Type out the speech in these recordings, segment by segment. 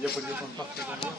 Ya perdió contacto con él.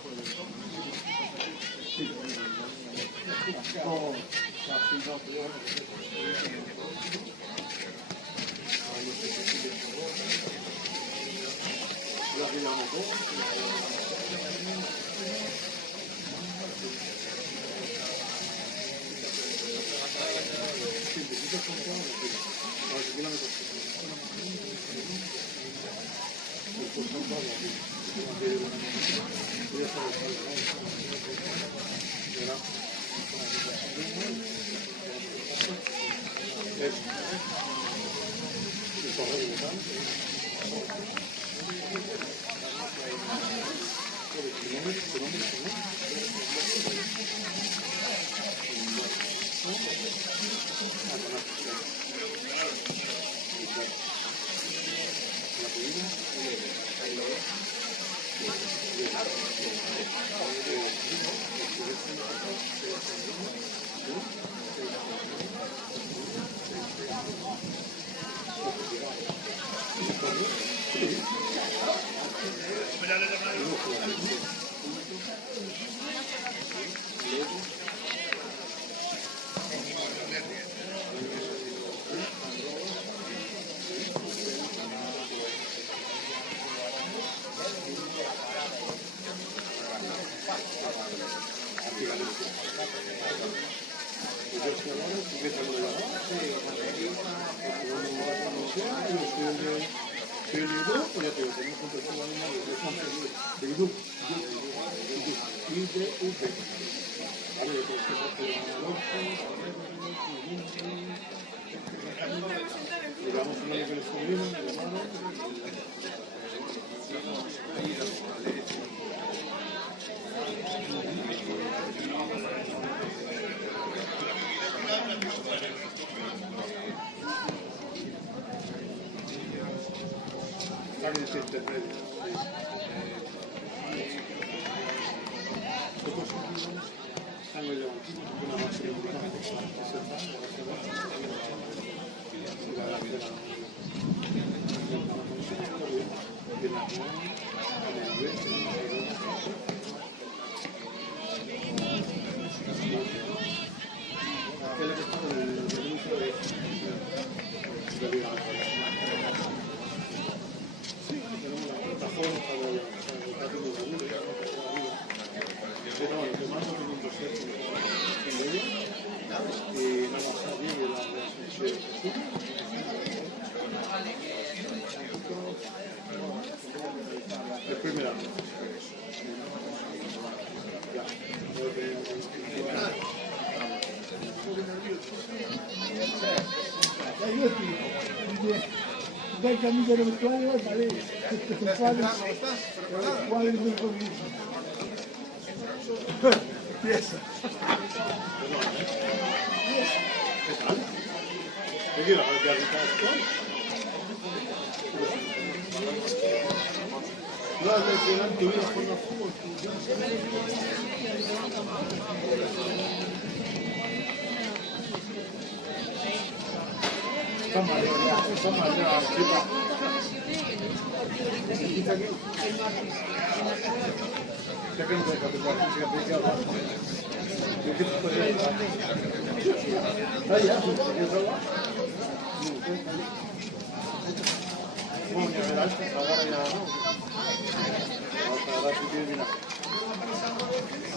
Giuseppe, dai camminare per quale volta lei, quale del pomeriggio. Piesa. Perché la fai no, adesso io con la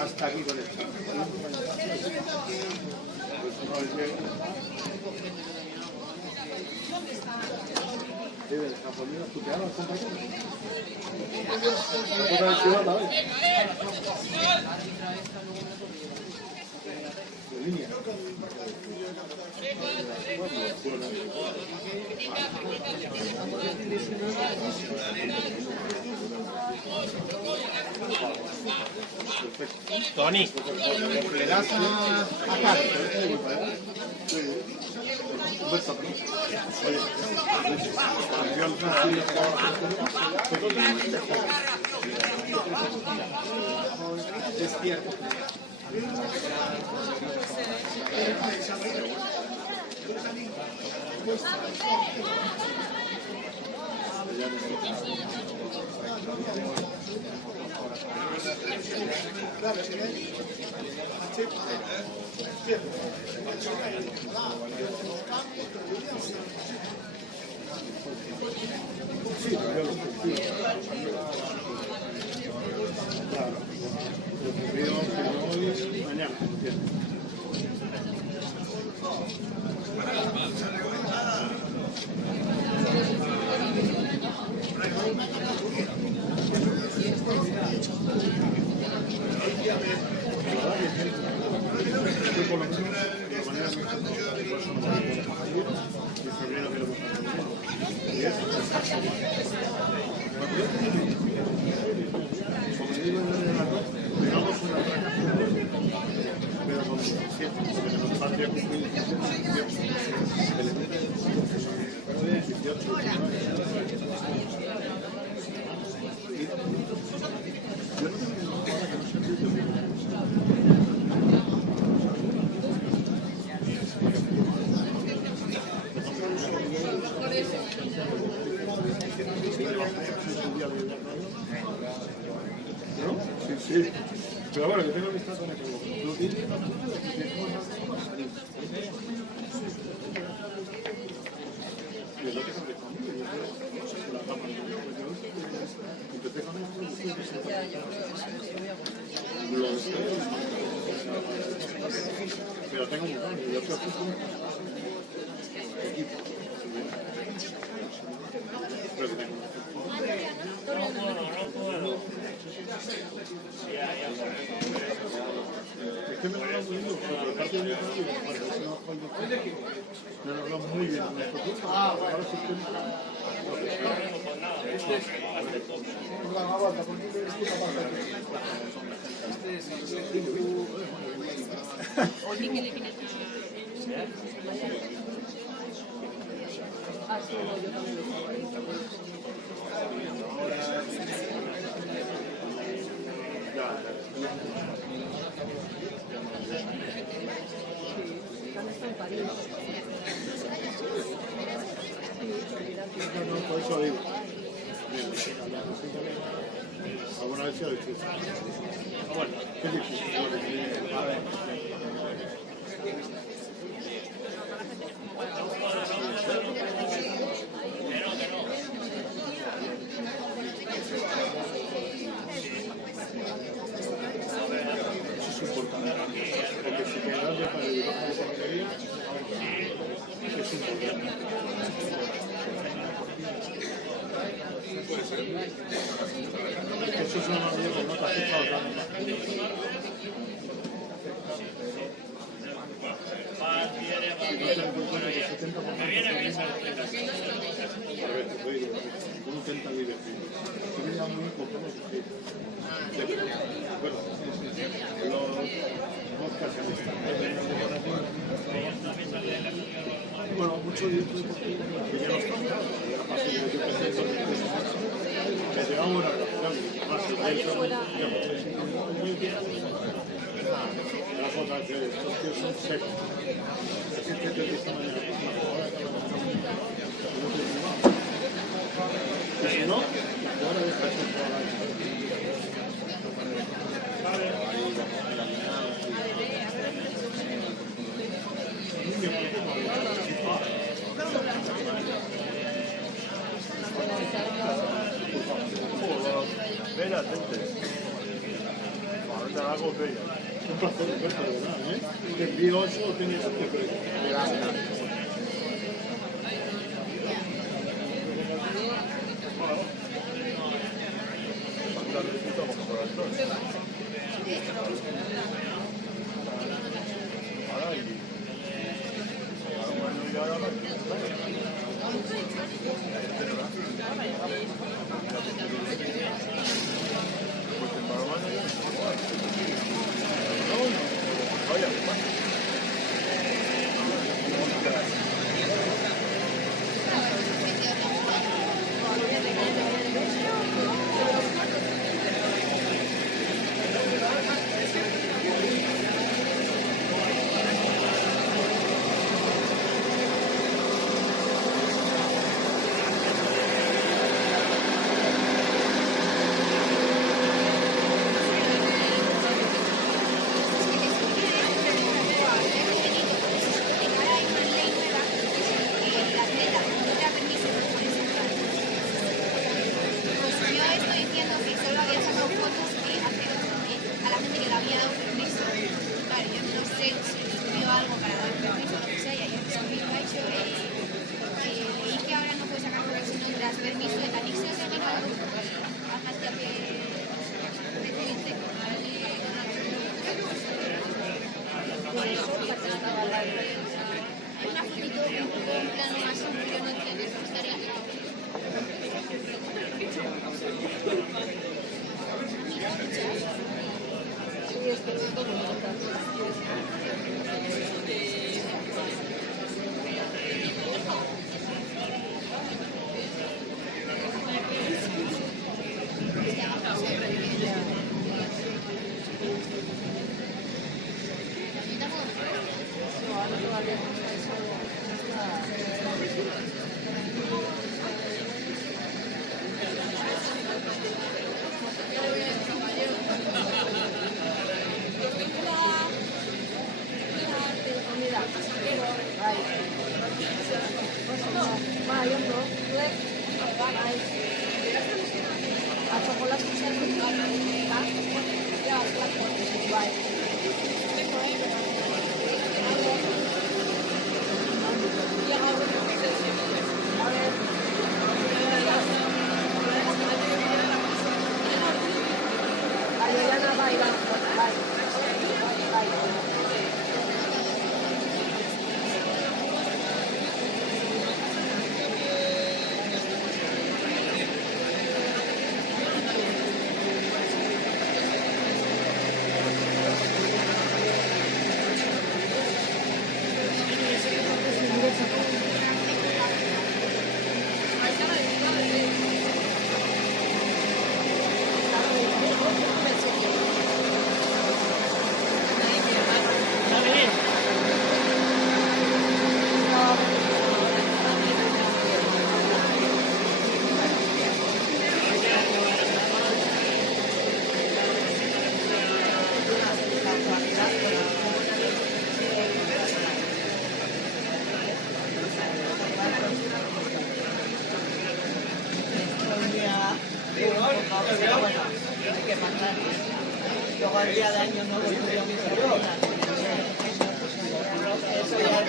hasta aquí con esto. Debe estar poniendo tu piano, compañero. Línea. Tony, Le das a carico. Despierta. Mañana. Sí, pero bueno, que tengo que estar con el pero tengo un montón y otro equipo. Pero que tengo me lo hablamos muy bien, pero de parte de mi familia, me lo hablamos muy bien. Ahora sí que no, por eso digo. Alguna vez se lo he dicho. Bueno, es difícil. Eso es importante. Porque si te das de para el bajo de porquería, es importante. Eso es una mierda, no te has fijado tanto. Si no te das cuenta que el 70% uno intenta divertirse. Yo me llamo muy poco, no sé qué. Bueno, los podcasts que están bueno, mucho directo deportivo que ya no está, ya la pasión de que llevamos una relación más las otras de estos tíos son secos. Así que te dicen mañana, y si no, ahora deja esto para Ven atente. Ahora hago bella. un placer de verte, ¿verdad? Te envío eso, tienes que ver. Luego al día de año nuevo estudio mi sobrina. Eso ya es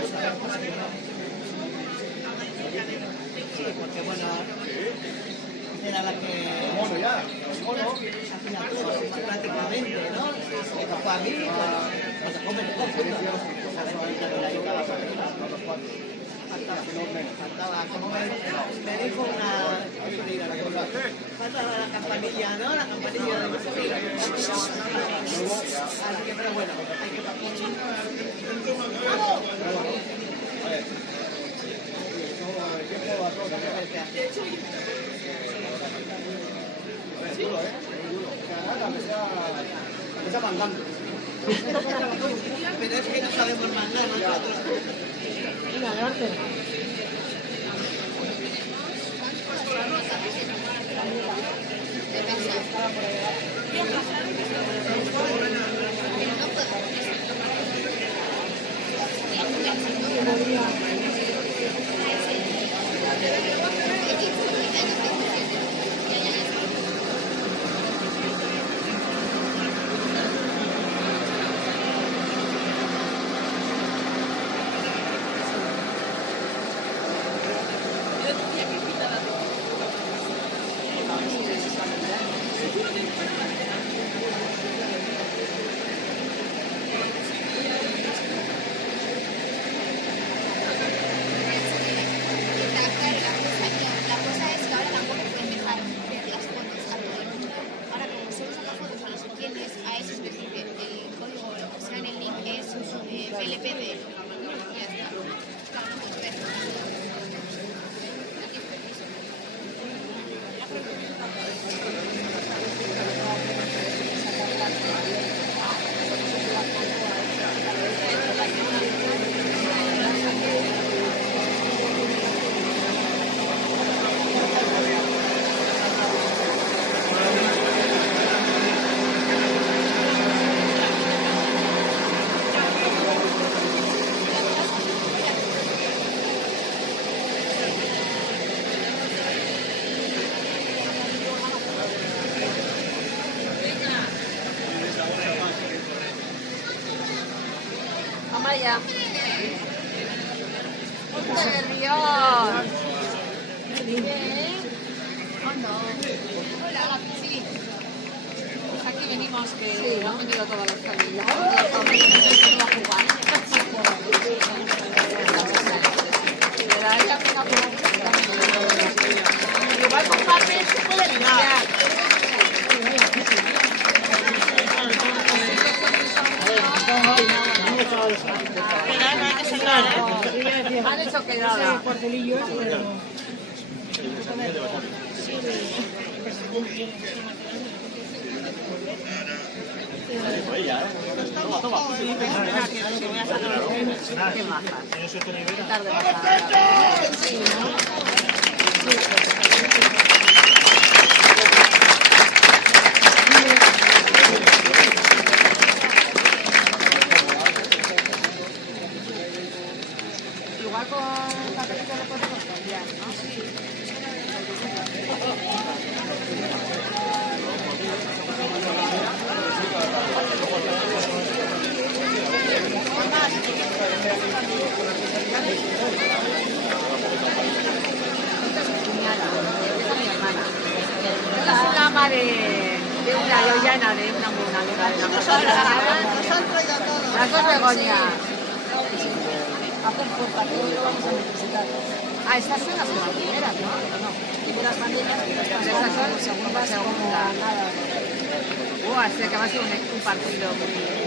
sí, porque bueno, era la que asignaturas prácticamente, ¿no? Me tocó a mí, bueno, me tocó, Faltaba, como me dijo una sobrina, faltaba la campanilla, ¿no? La campanilla de mi sobrina. Así que, pero bueno, hay que pero es que no sabemos mandar nosotros. Mira, norte. Amaya. ¡Qué nervios! Bien. Hola, sí. Aquí venimos, que han venido todas las familias. Igual con papel se puede ligar. Han hecho quedada. Qué maja. Tarde igual con papelito lo podemos cambiar, ¿no? Es una ama de una Yoyana, de una mona, de una Nos han traído todo. Las dos Begoña. Hacer fuerza, que hoy lo vamos a necesitar. Ah, estas son las primeras, ¿no? Primeras banderas, pero Estas son segundas como segunda. nada. Así que va a ser un partido muy...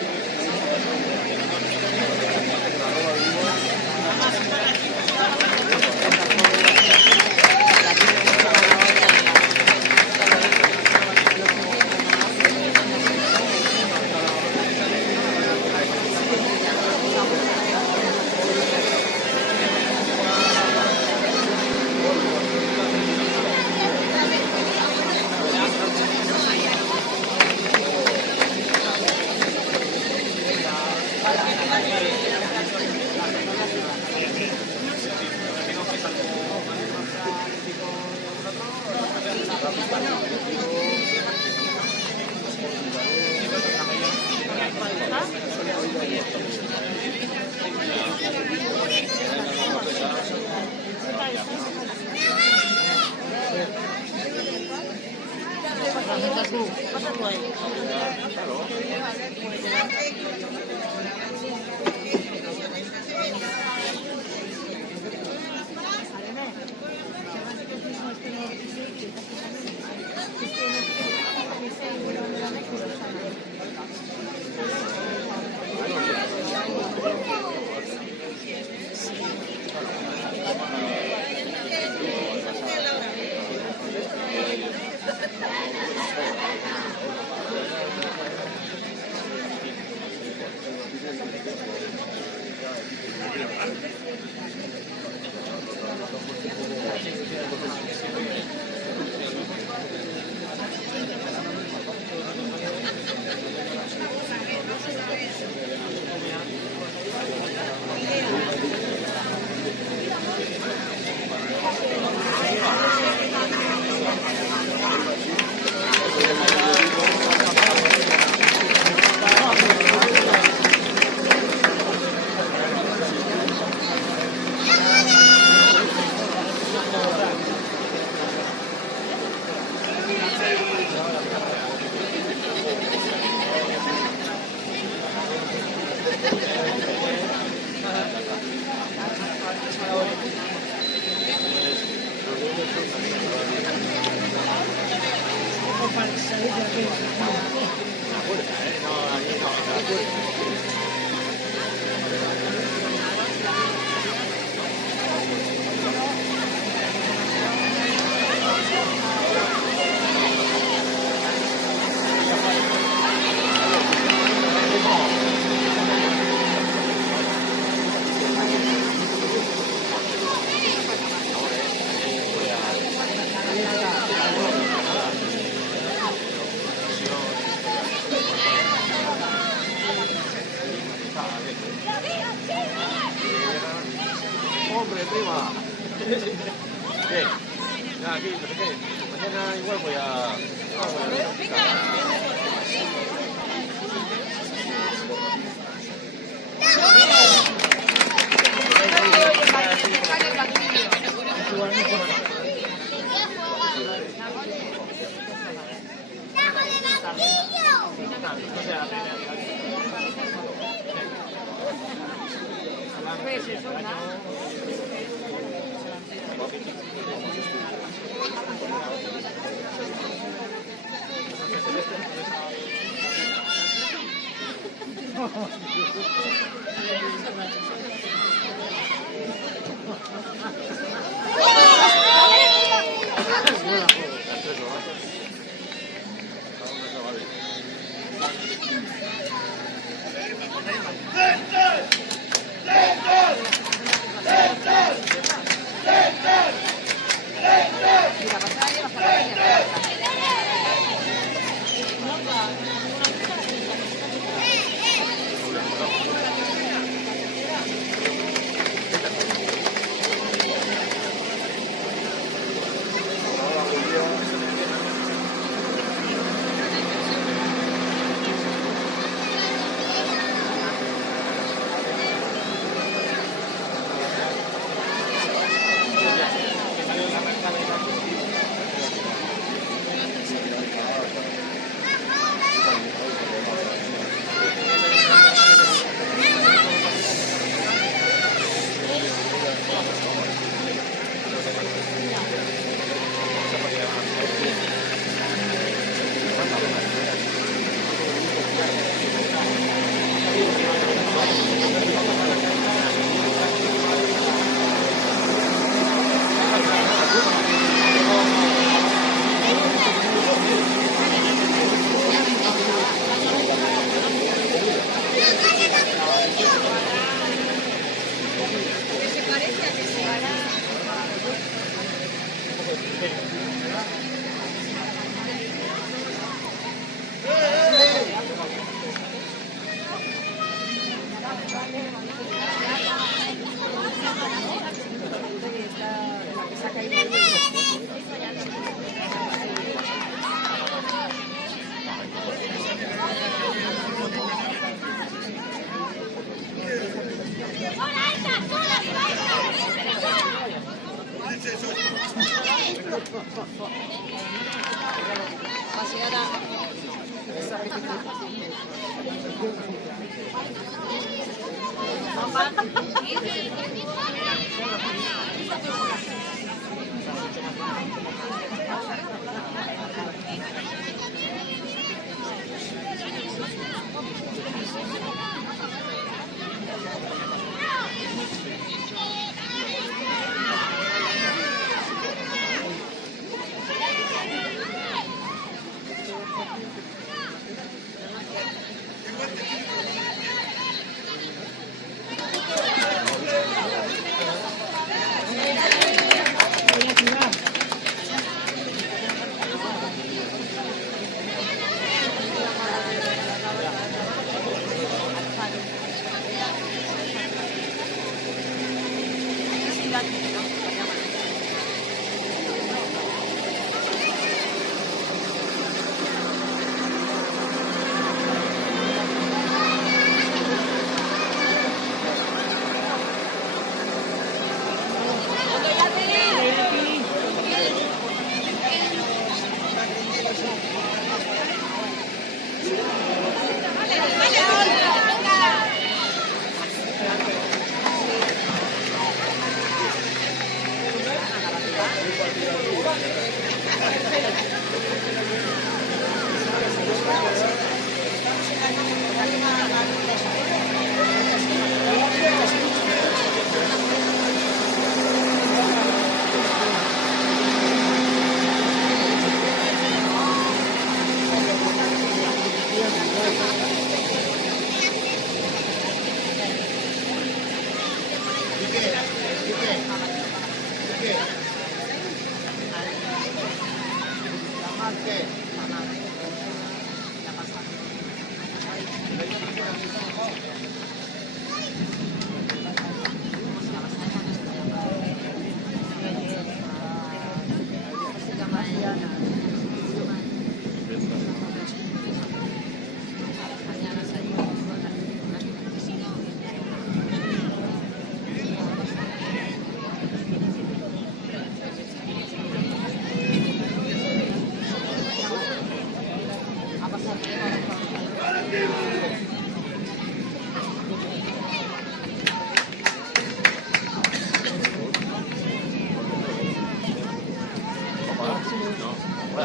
para salir de aquí. Hombre, prima. ¿Qué? Nada, aquí, no sé qué. Mañana igual voy a...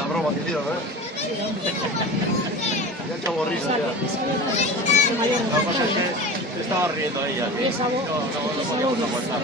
la broma que hicieron, Ya echamos risa, ya. Lo que pasa es que estaba riendo ella. No podíamos aguantar.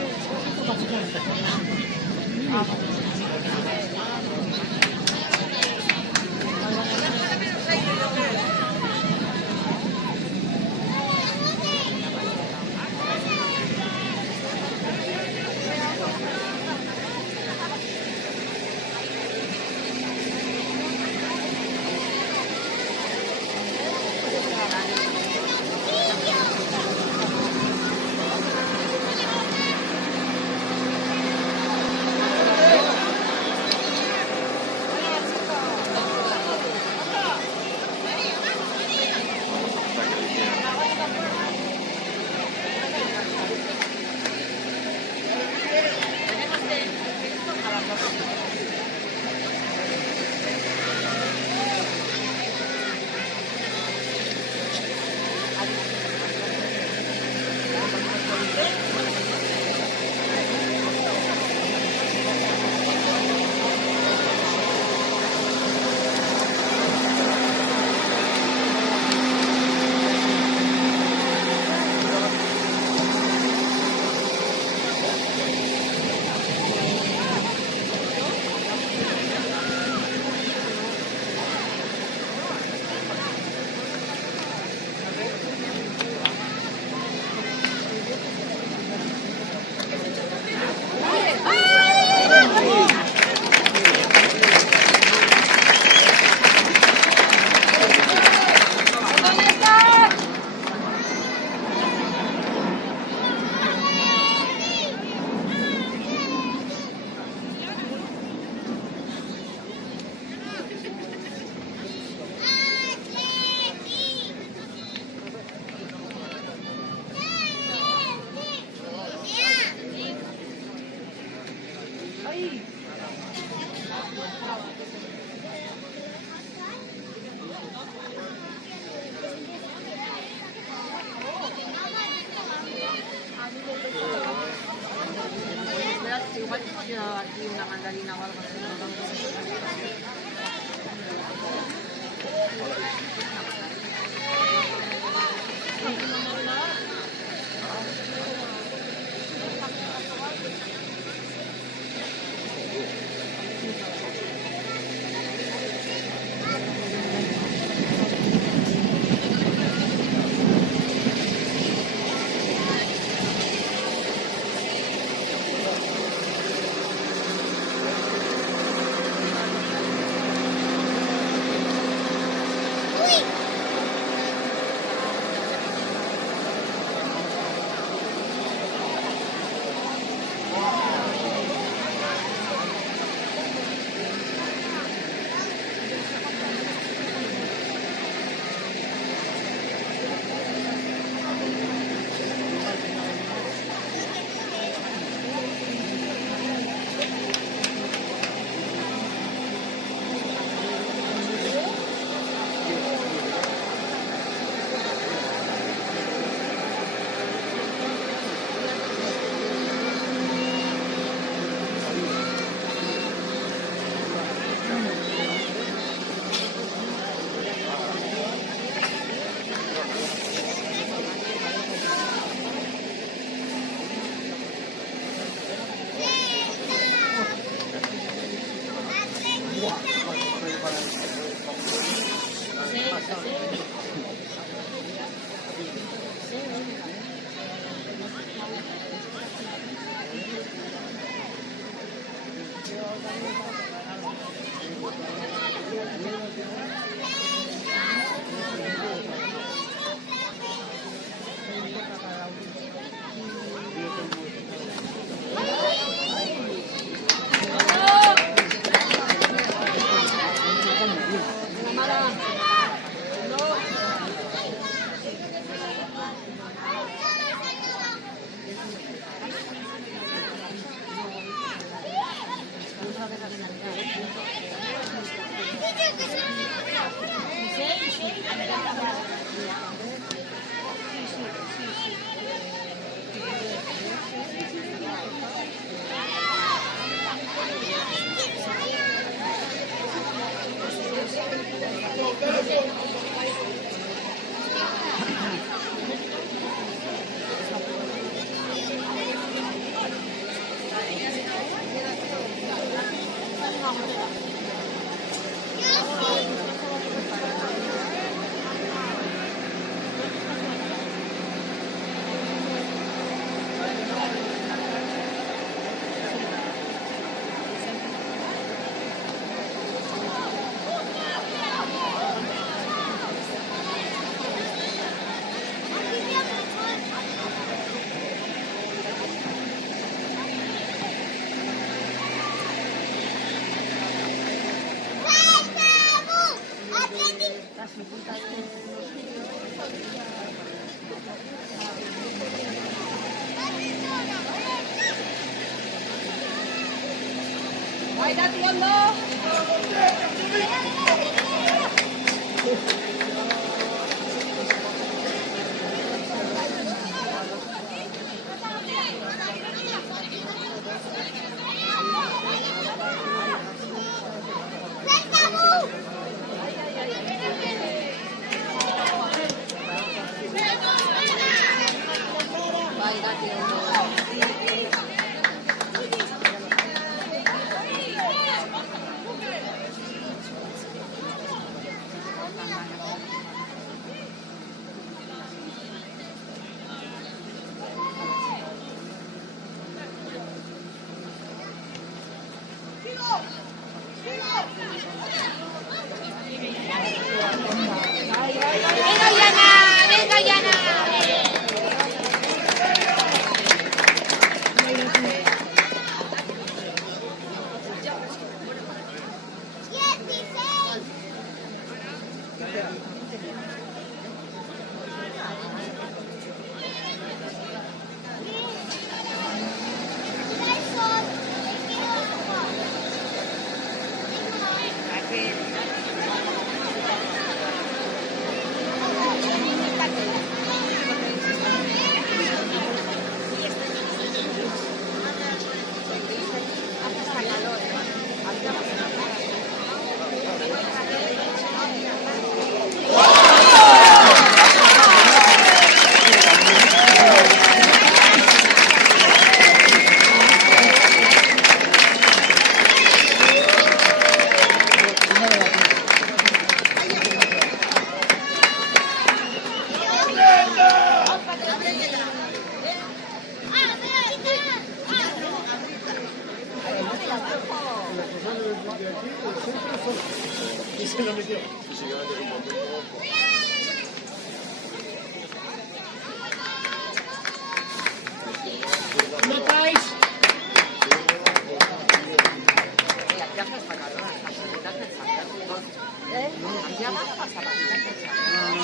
Igual tengo yo aquí una mandarina o algo así.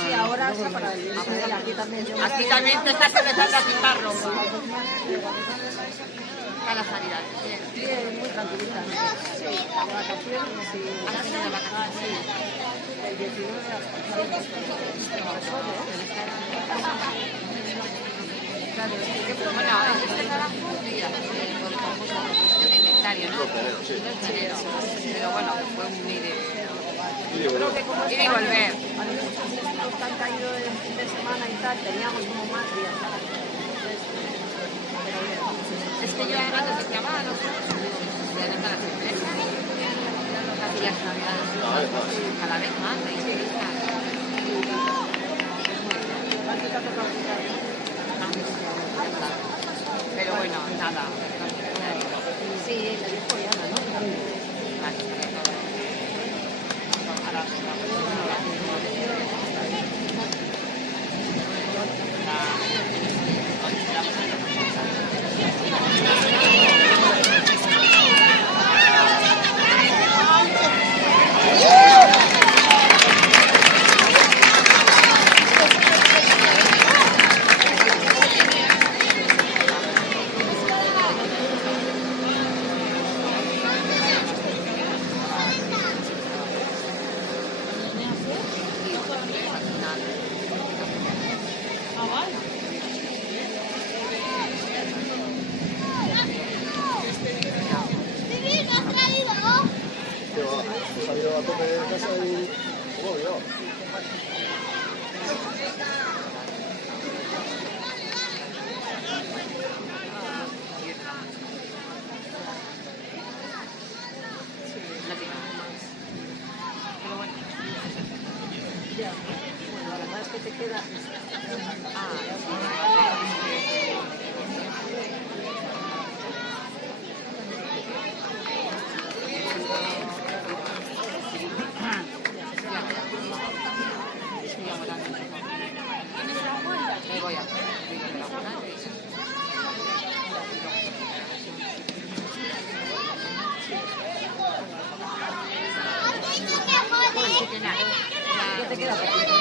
Sí, ahora se para el aquí también. Aquí también te estás empezando a quitar ropa. A la sanidad. Bien, muy tranquilita. Sí, vacaciones y... ¿Has tenido vacaciones? Sí. El 19 Bueno, este trabajo, mira, con el inventario, ¿no? Pero bueno, fue un vídeo. creo que como Ir y volver. a los que han caído el fin de semana y tal, teníamos como más días. Es que yo además desde que amaba los ya no están las empresas. Casi las navidades. Cada vez más, ¿veis? Pero bueno, nada. Sí, le dijo Diana, ¿no? A tope de casa y... ¿Cómo yo? Ya, bueno, la verdad es que te queda... Me voy a hacer. Ya te queda poquito.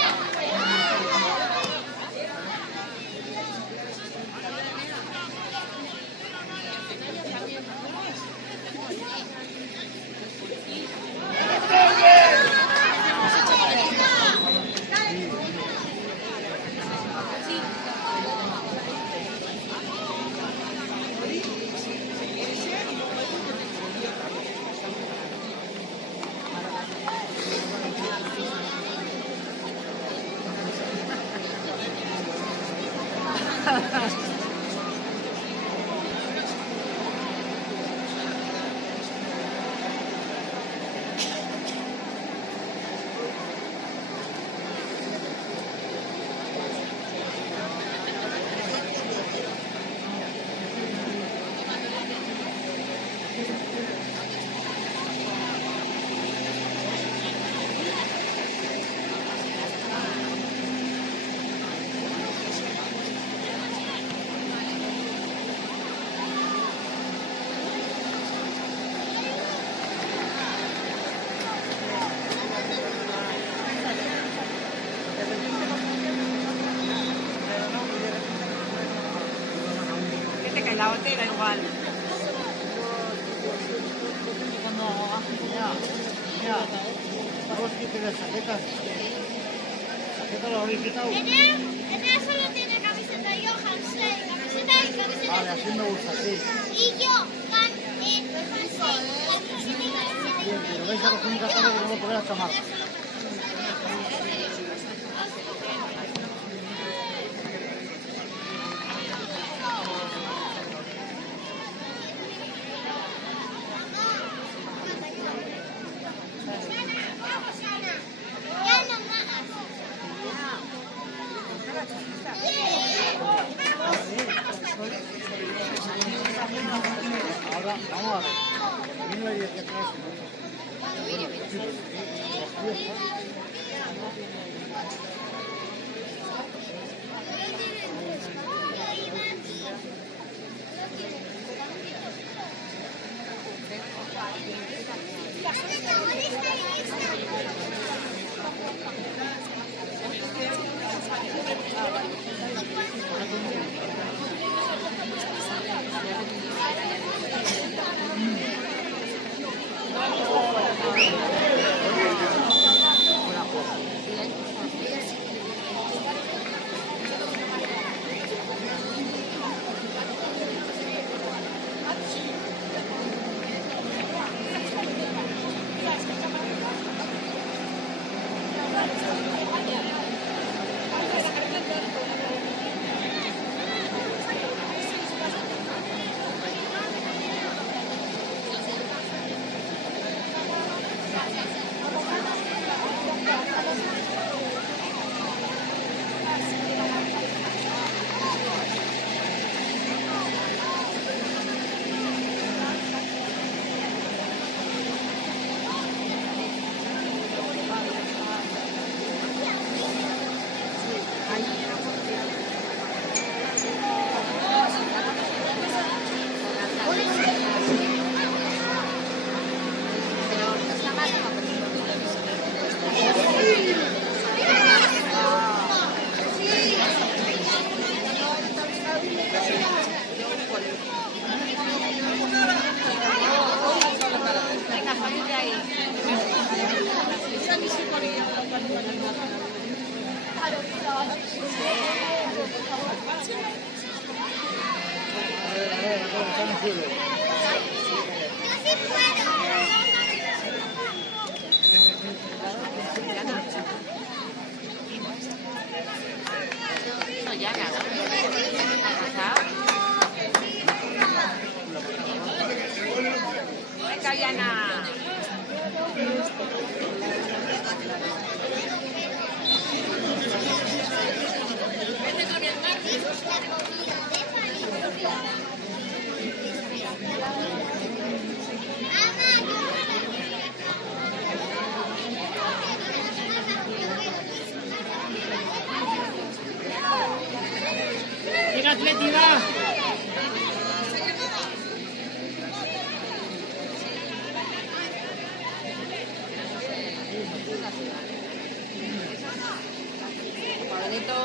chaval. Cuando mira, vamos que tiene chaquetas. ¿Chaqueta lo habéis quitado? Enea solo tiene camiseta, yo Hamsley, camiseta y camiseta. Vale, así me gusta, sí. Y yo, Hamsley, Bien, pero vais a coger un catálogo que no lo podéis tomar. Ahora, vamos a ver. A mí no hay que atrás. No, ya nada. Venga, Yana. Venga, Atleti, va. Pablito,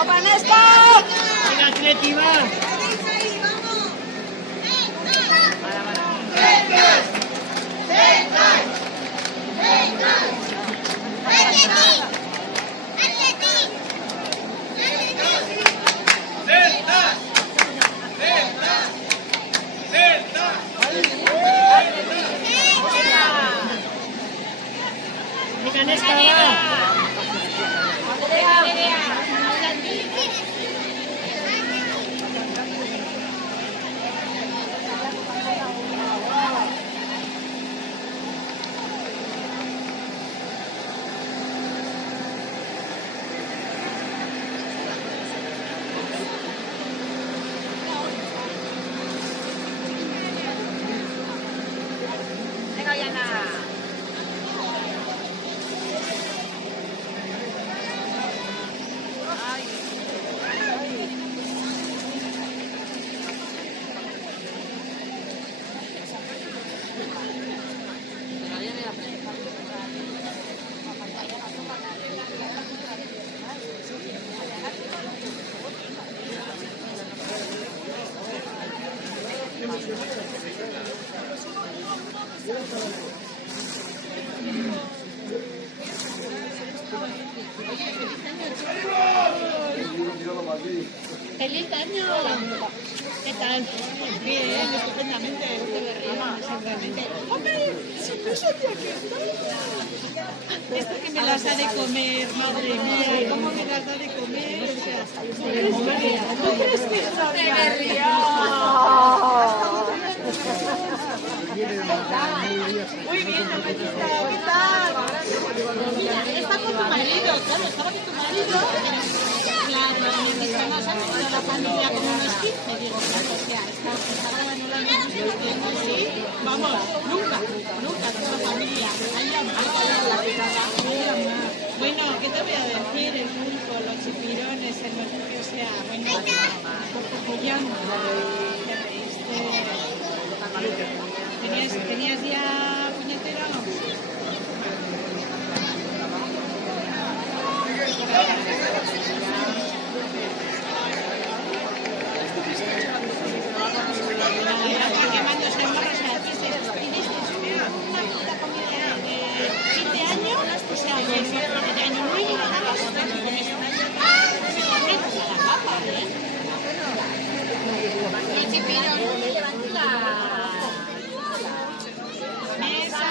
¡Opa, Néstor! Venga, Atleti, va. Venga, Néstor, va. venga, Yana. ¡Feliz año! ¿Qué tal? Bien, estupendamente. Exactamente. ¡Hombre! Esto que me las da de comer, madre mía, ¿cómo me las da de comer? O sea, ¿tú crees que es una Muy bien, Amatita, ¿qué tal? Está con tu marido, claro, estaba con tu marido. Claro, me han dicho, no, se ha tenido la familia como unos 15. Digo, claro, o sea, estaba en la Sí, vamos, nunca, toda la familia. Bueno, ¿qué te voy a decir? El pulpo, los chipirones, el mejunje, o sea, bueno, apoyando. ¿Tenías ya puñetera o no? Está quemándose el morro, o sea, ¿tienes una puta comida de 7 años? O sea, de año nuevo, vamos, la papa, ¿eh? Los chipirones llevan la Mesa,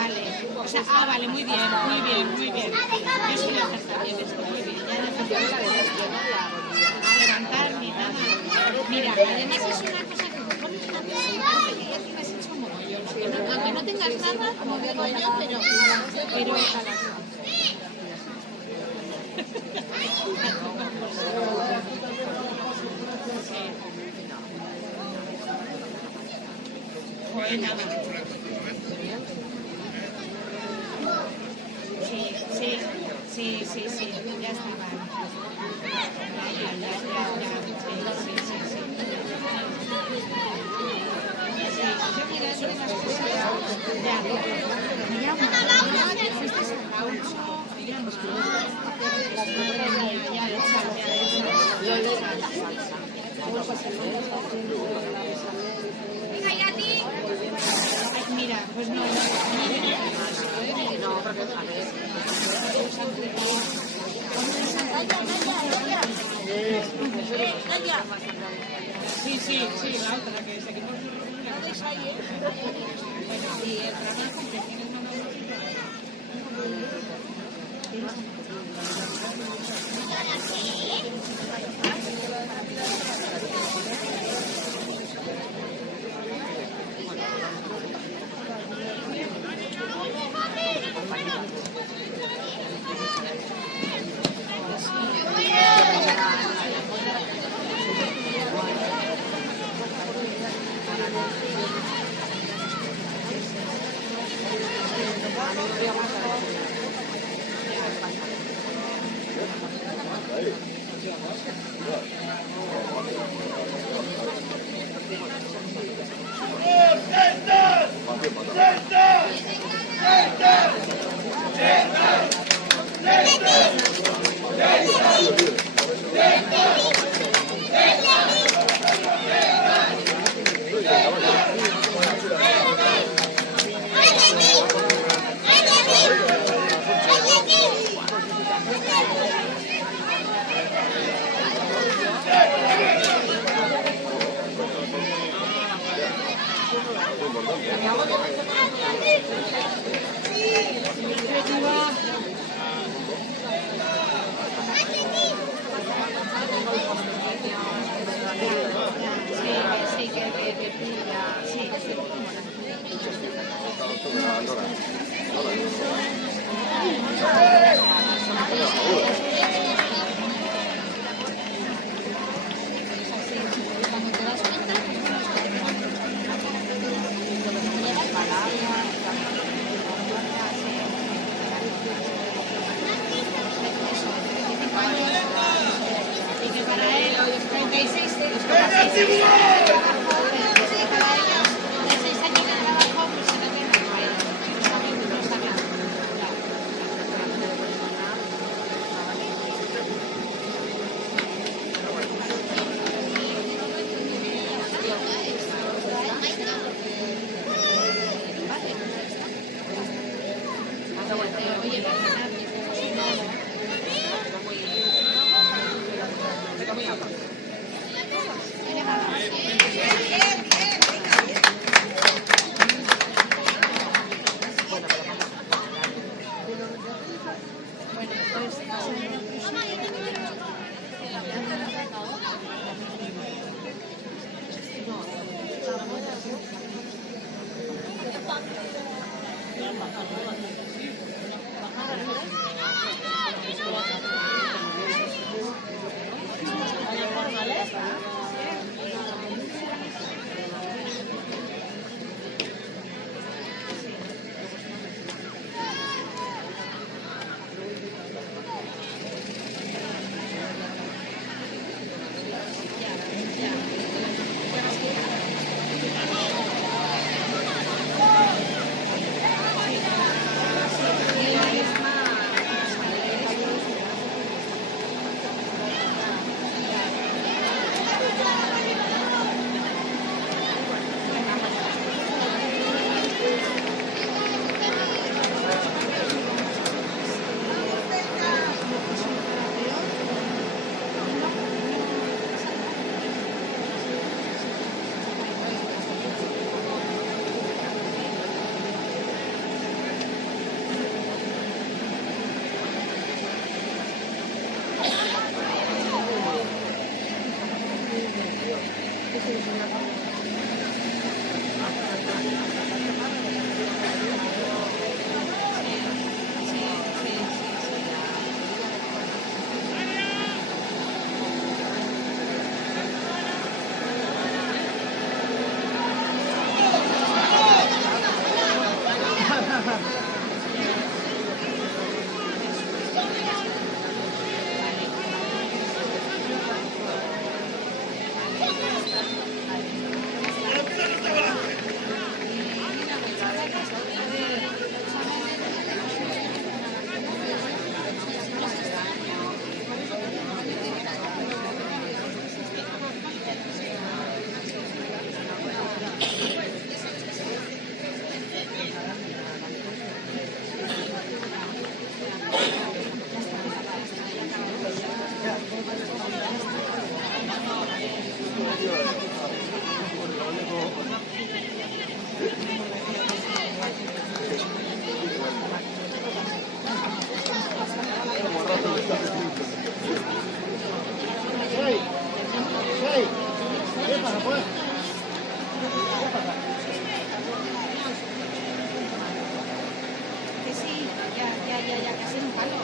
vale. O sea, vale, muy bien, muy bien, muy bien. Yo soy la también, esto muy bien. Ya no a levantar ni nada. Mira, además es una cosa que te pones una cosa y ya tienes hecho un mogollón. Aunque no tengas nada, como digo yo, pero Joder, nada. Sí, ya está mal. Ya. Mira, pues no. Sí, la otra que se quitó. Bueno, y el trabajo que tiene una Que sí, ya, casi un palo.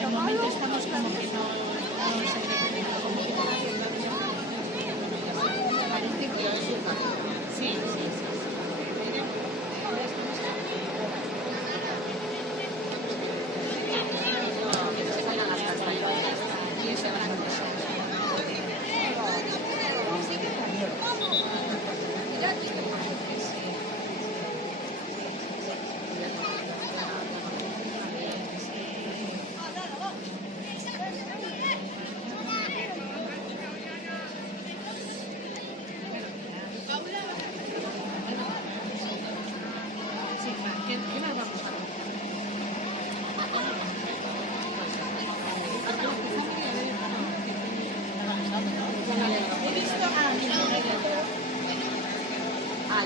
De momento estamos como que no se sí, sí, sí.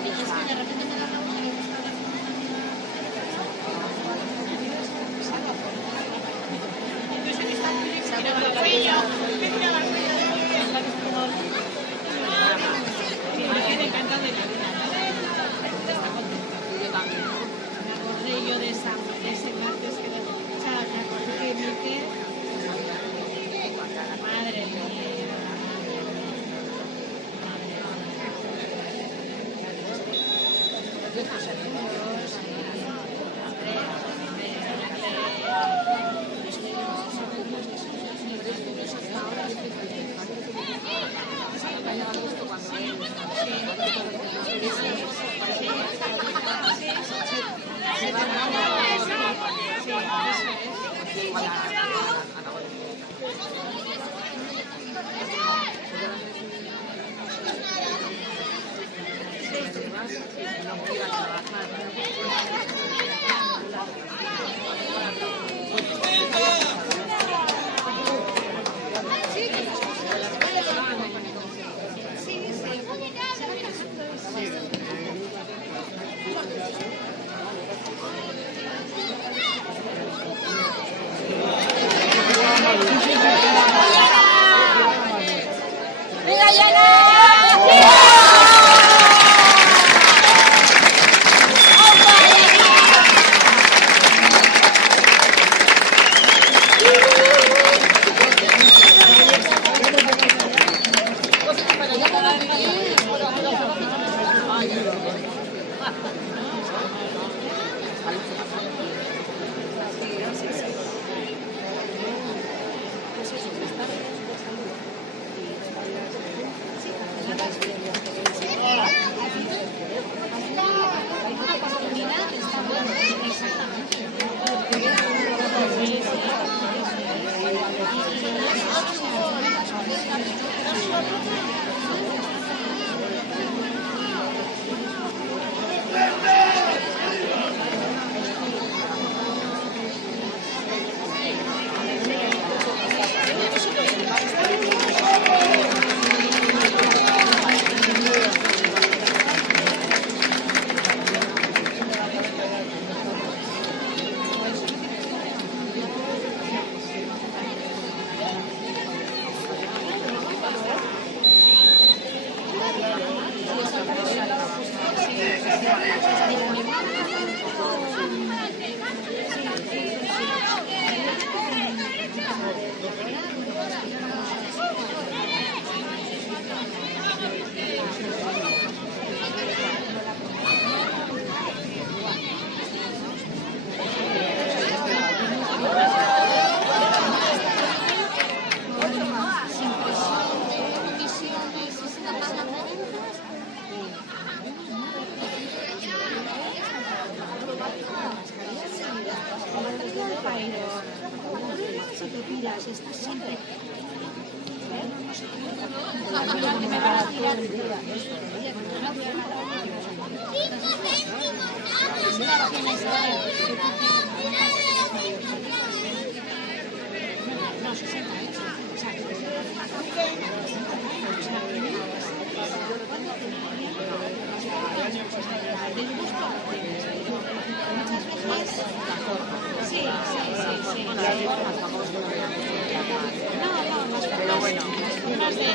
misa. de repente me da la una y me gusta hablar con una entonces aquí está muy bien, mira el cuello, mira la cuello de hoy, está todo y me quedé encantada de la vida. Está contenta. Yo también. Me acordé yo de ese martes que era, o sea, me acordé que Miquel, madre mía.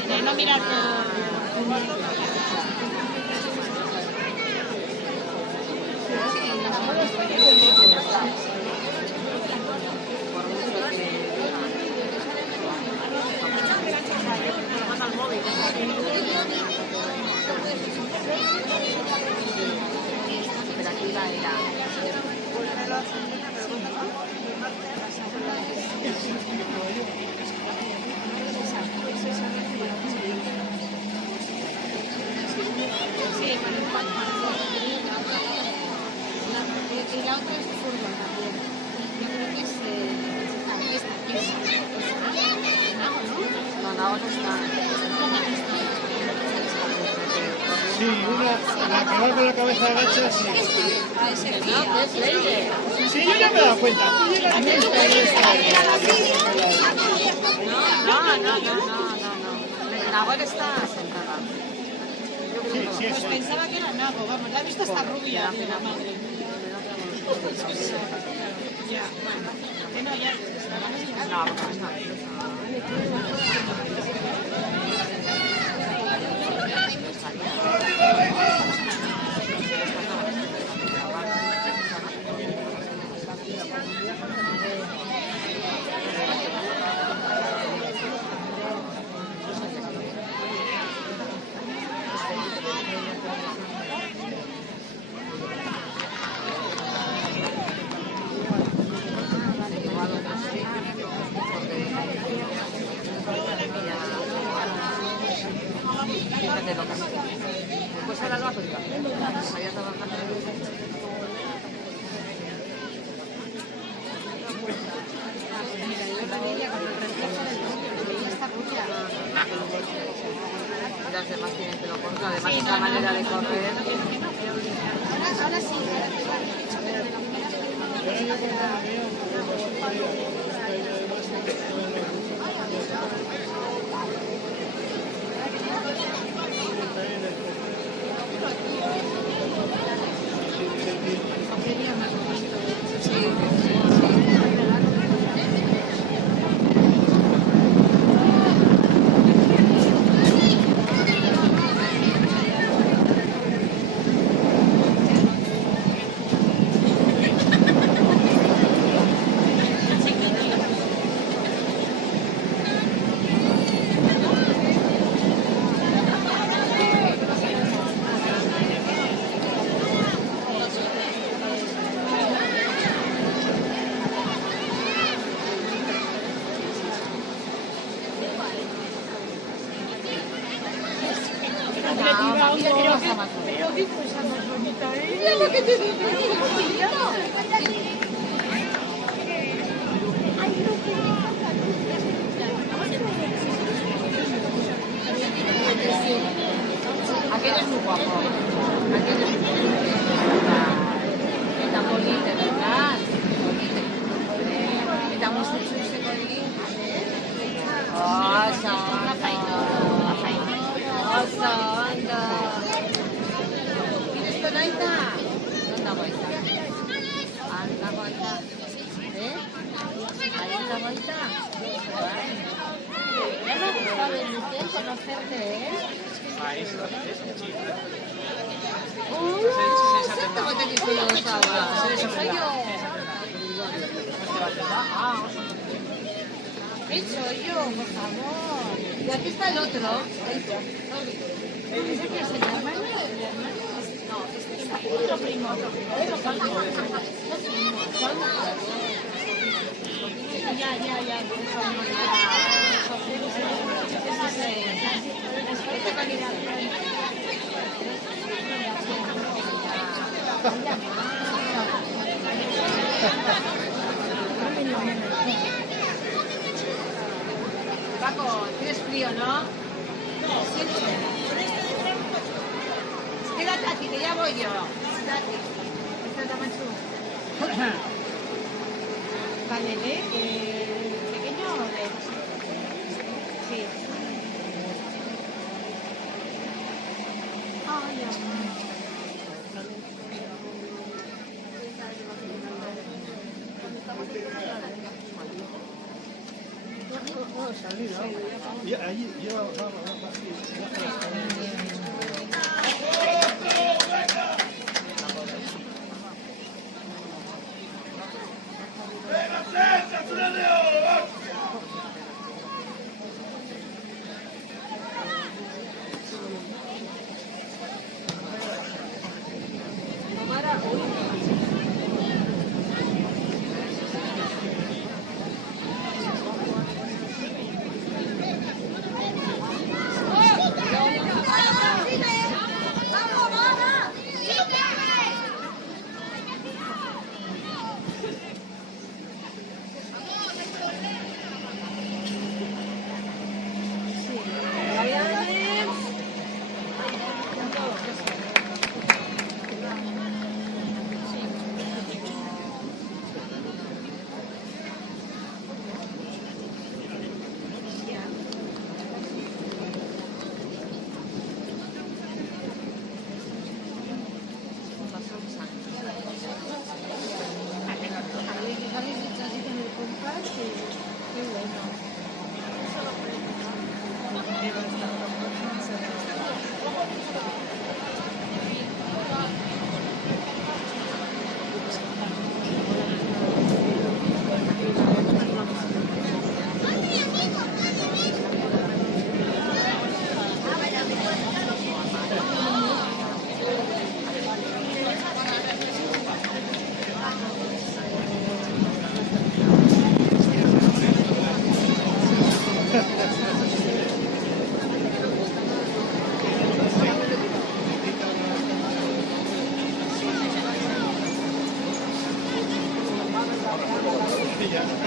De no mirar y la otra es fútbol también. Yo creo que es esta. No, no está. Sí, una, la que va con la cabeza agacha, sí. Sí, yo ya me he dado cuenta. Tú llegas a mí. No. La web está sentada. Yo creo Pues pensaba que era Nago, vamos, la he visto hasta rubia de la madre. Ya, bueno, que no, ya. No, porque no está. Después ahora lo va a pedir. Vaya trabajando en el las demás tienen pelo corto, además esta manera de correr. Ahora sí. Pero qué cosa más bonita, ¿eh? Mira lo que te digo. Aquel es muy guapo. Aquel es muy guapo. Está bonito, ¿verdad? Está muy sucio ese colín. Anda. ¿Quieres con Aita? Anda, Goita. Anda, Goita. ¿Eh? Ahí está Goita. Ya me ha gustado venirte, conocerte, ¿eh? ¿Cómo te dice yo estaba? Soy yo. Soy yo, por favor. Y aquí está el otro. ¿Ese qué es el hermano? No, este es otro primo. Ya. Paco, tienes frío, ¿no? Quédate aquí, que ya voy yo. Quédate. Vale, ¿pequeño o de...? Sí. Ay, Y ahí lleva Castilla.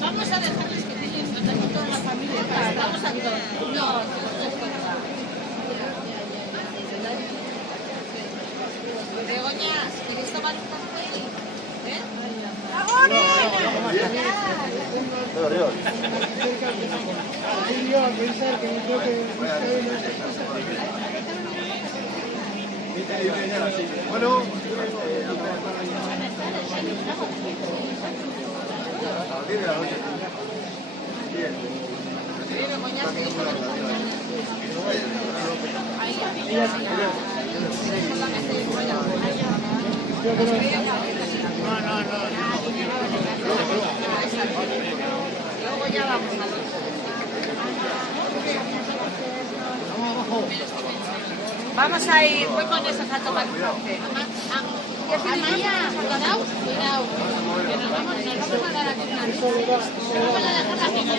Vamos a dejarles que tienen contacto toda la familia. Vamos a no. Begoña, ¿queréis tomar un café? ¿Eh? Así yo a pensar que me toque Bueno, a las 10 de la noche. Bien. Begoña, ¿queréis tomar un café? Luego ya vamos a los... Vamos a ir, voy con esas a tomar un café. Amaya, cuidado, que nos vamos a dar a cenar. Vamos a dejar la piña.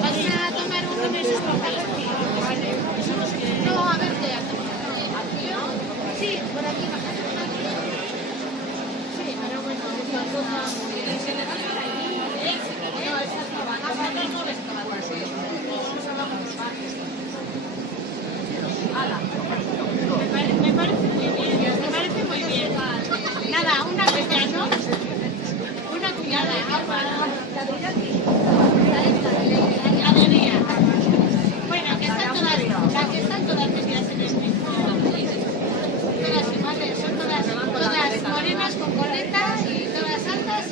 ¿Vais a tomar uno de esos locales? No, a ver qué hacemos. Sí, por aquí bajamos. Sí, pero bueno, se le va a dar ahí. No, esas no van. No les toman. Me parece muy bien. Nada, una cuñada, una cuñada alegría. Bueno, que están todas metidas en este. Todas iguales, son todas morenas con coleta y todas altas.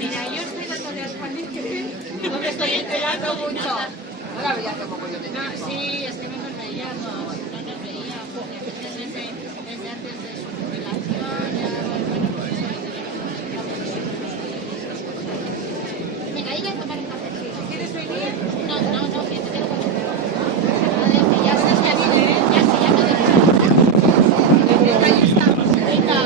Mira, yo estoy con todas las no me estoy enterando mucho. Ahora veía que poco yo tenía. No, sí, es que no nos veíamos, desde antes de su jubilación, Venga, ir a tomar un café. ¿Quieres venir? No, que te tengo que hacer. Ya sabes que a mí, ya sí, ya me dejo. Ahí estamos. Venga.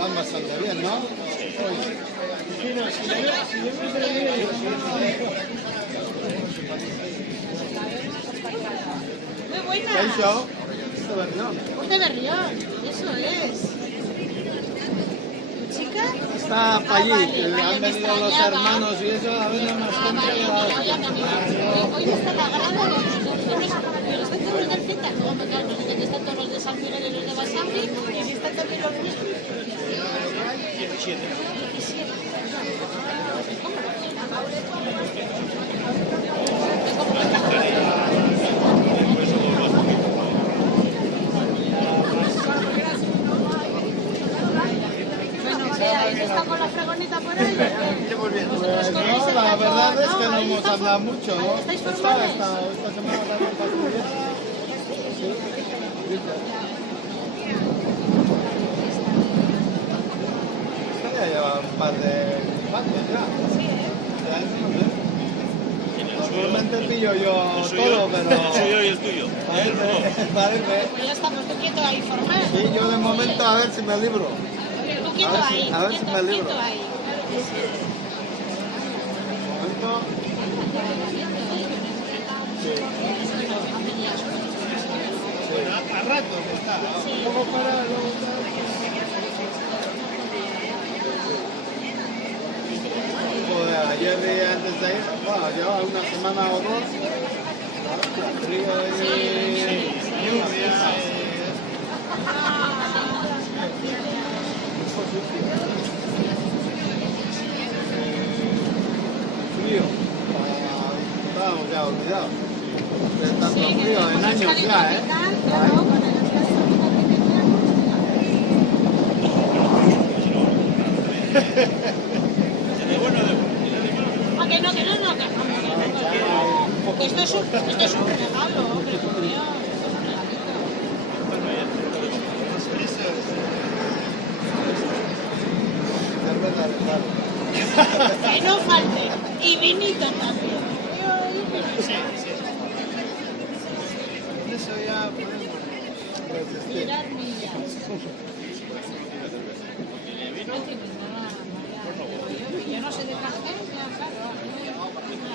Van bastante bien, ¿no? Muy buena. ¿Qué hizo? Esto Berrión. Ponte Berrión, eso es. ¿Tu chica? Está para allí, vale, que vale, han me venido los extrañaba. hermanos y eso, a ver más Ah, gente. vale, mira, hoy está la grada de los dulces, pero están todos los del Zeta, luego me cago, no sé que están todos los de San Miguel y los de Basambi, y si están también los nuestros. 17. ¿Está con la fregoneta por ahí? Pues no, la verdad es que no hemos hablado mucho, ¿no? ¿Estáis Esta formales? semana también pasó. Ya lleva un par de infantes ya. Sí, ¿eh? Normalmente pillo yo todo, pero... El suyo y el tuyo. Parece. Pues ya estamos, tú quieto ahí, formal. Sí, yo de momento a ver si me libro. Tú quieto A ver si- ahí, a ver si me libro. quieto ahí. Claro que sí. De momento... A rato está. Luego para, luego para. Joder, ayer y antes de ir, bueno, llevaba una semana o dos. Frío y lluvia. Frío. Estábamos ya olvidados. De tanto frío en años ya, ¿eh? Ah, que no, que no, no, que no. Que esto es un regalo, hombre, por Dios. Esto es un regalito. Que no falte. Y vinito también. Eso ya podemos resistir. Mirad millas. Yo no sé de tarjeta, claro.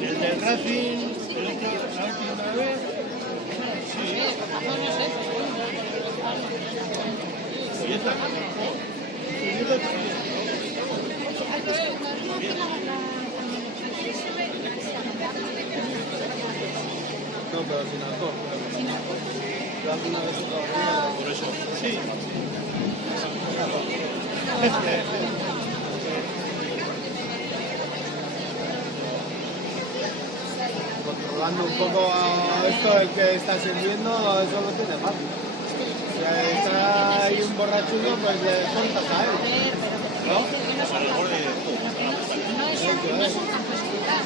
El del Racing, la última vez. No, pero sin alcohol. Yo alguna vez he trabajado por eso. Sí. Controlando un poco esto, el que está sirviendo, eso lo tiene fácil. Si está ahí un borrachudo, pues le cortas a él. ¿No? No es un campo escolar.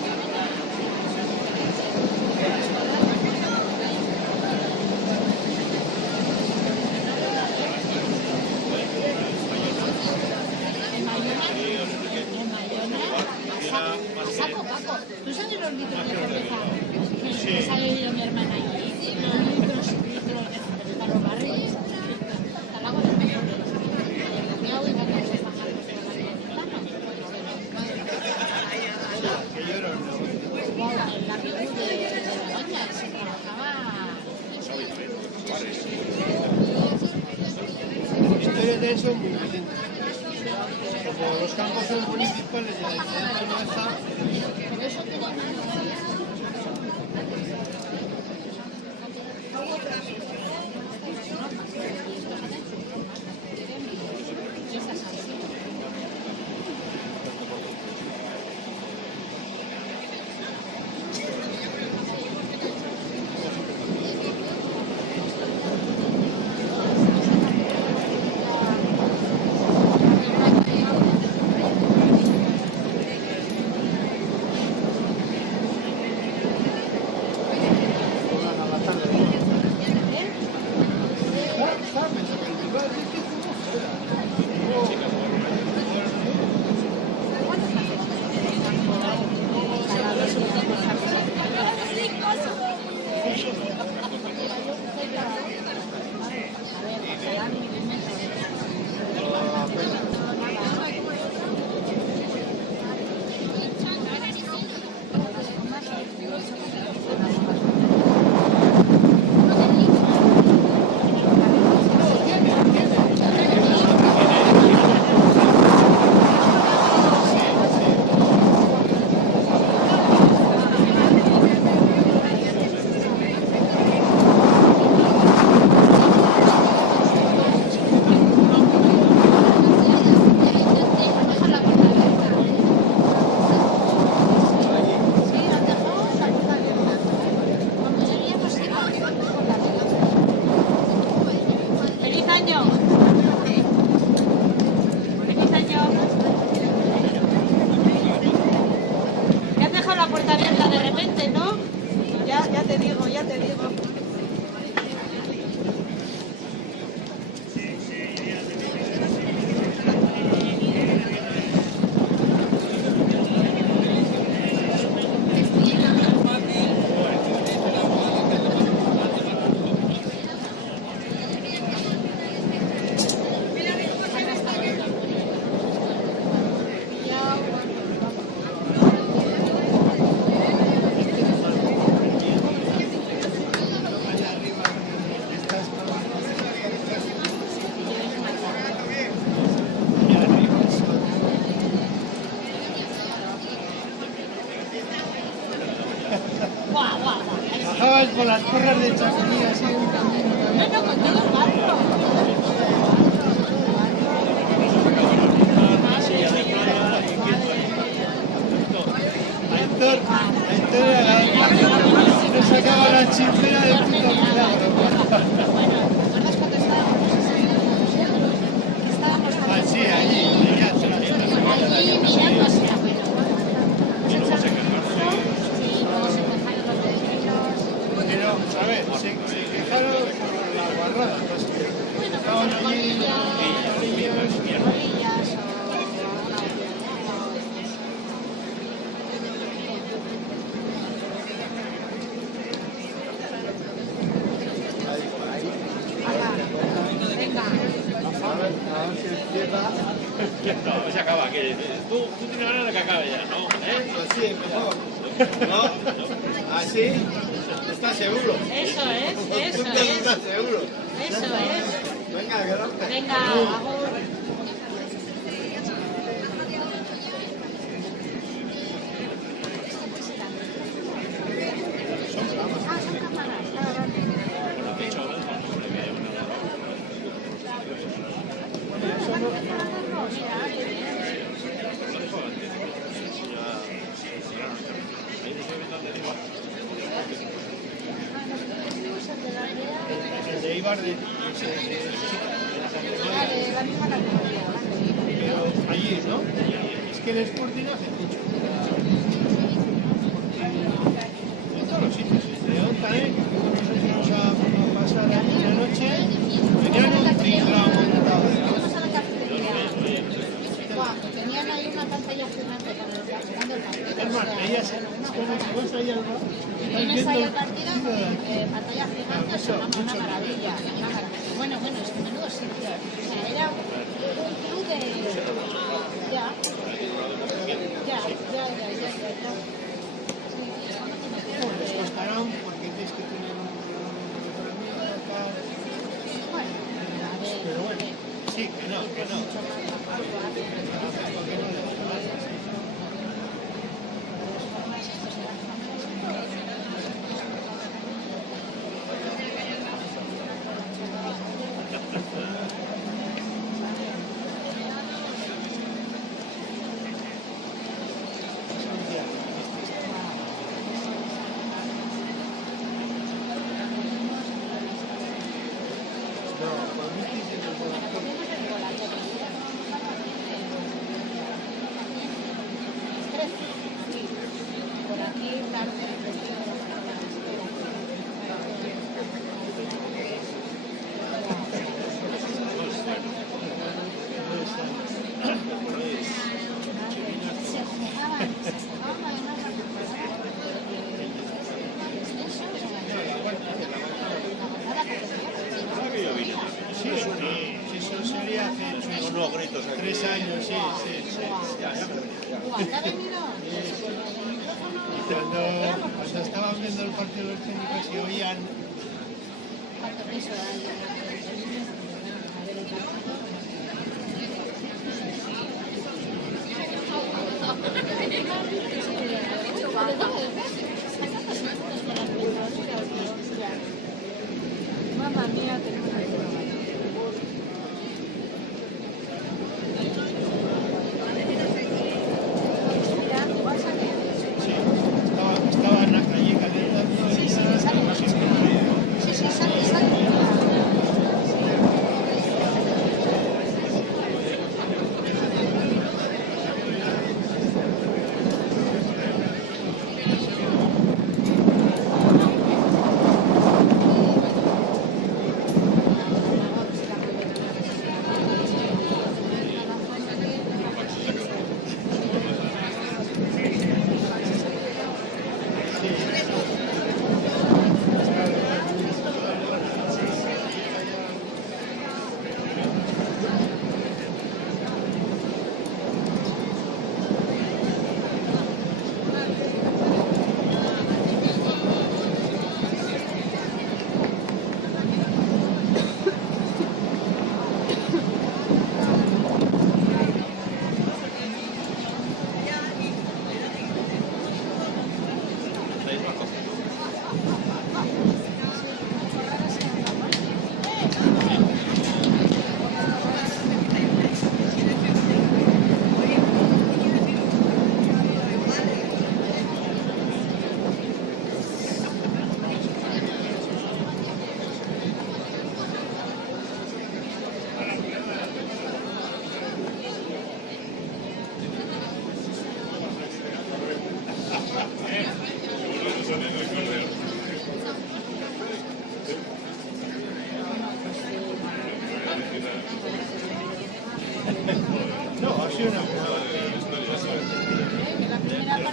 Paco, ¿tú sabes los litros de cerveza que se ha bebido mi hermana allí? Litros de cerveza, los barriles. Hasta el agua de mejores. Y hoy vamos a bajar la pico de Begoña, se trabajaba... Historias de eso muy recientes. Como los campos son municipales y la licencia no está. Pero eso tiene bajabas por las porras de Chacolí así en un camino también. No, con todo el barro. Aitor no sacaba la chifera de puto milagro. ¿Recuerdas cuando estábamos Ah, sí, allí, allá, allí mirando así la pena? Sí, luego se quejaron los vecinos. pero, a ver, se quejaron por la guarrada, pues Bueno, estaban allí, orillas o alguna A ver si empieza. No, se acaba. Que tú tienes ganas de que acabe ya, ¿no? Pues sí, mejor. ¿No? ¿Así? ¿Estás seguro? Eso es, eso ¿Tú es, estás seguro? eso es. Venga, quédate. Venga, agur. el de Ibar de La misma categoría, pero allí, ¿no? Es que el Sporting hace mucho. En todos los sitios, en León también, que nosotros a pasar aquí la noche, tenían un tinglao montado. Vamos a la cafetería. Guau, tenían ahí una pantalla gigante dando el partido. Es más, veías, vas ahí al bar, Vienes ahí al partido, pantalla gigante, es una maravilla, una maravilla. Bueno, es que menudo sitio. O sea, era un club de... Ya. les costarán porque tienes que tener un mejor tal. Bueno, Pero bueno, sí, que no. por aquí, claro, se jugaban además la temporada Sí, eso sería hace Con unos gritos aquí. 3 años, sí. ¿Te ha venido? Cuando estaban viendo el partido de los técnicos y oían ¿Cuánto peso hay? A ver el partido. Mamma mía, tenemos que estaban allí calentando. Sí, sale.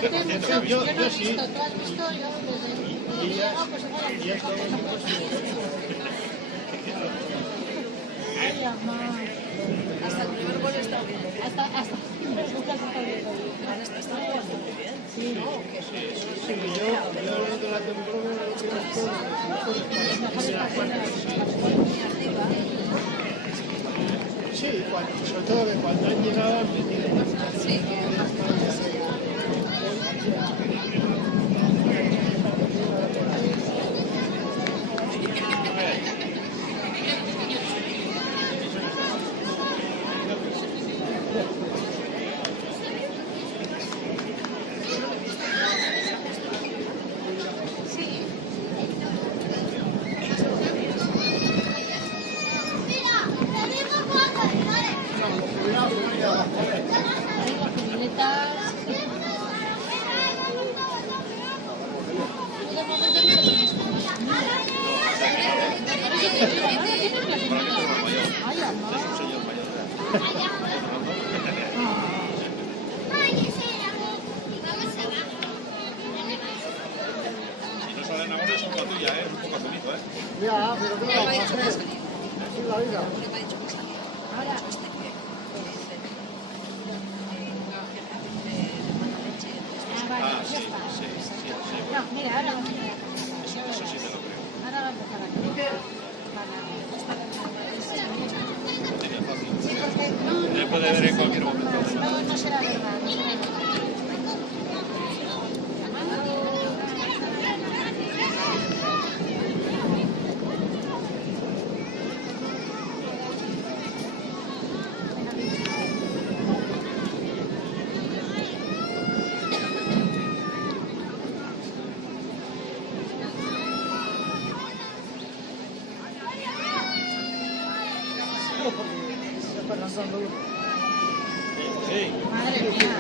Yo no he sí. visto, tú has visto, yo desde Y ya, pues igual y ya estoy ay, mamá. Hasta el primer gol está bien. Hasta me gusta esta bien. Está jugando muy bien. Sí, yo durante la temporada lo que sí, sobre todo que cuando han llegado han metido. Sí, que ahí las piletas. Yo de momento no lo conozco. Ay, mamá. Si no sale Navarro, es un patilla, es un poco azulito, Ya, pero ¿qué me ha vamos a dicho que hacer? salía. Así es la vida. Me ha dicho que salía. Ahora, vale, Ah, ya sí, está. sí, sí, sí. No, mira, ahora vamos a ver. Eso sí te lo creo. Ahora va a empezar aquí. Lo tiene fácil. Sí, porque no, Le puede ver en cualquier momento. no será verdad, no será verdad. Se está cansando uno. Sí. Madre mía.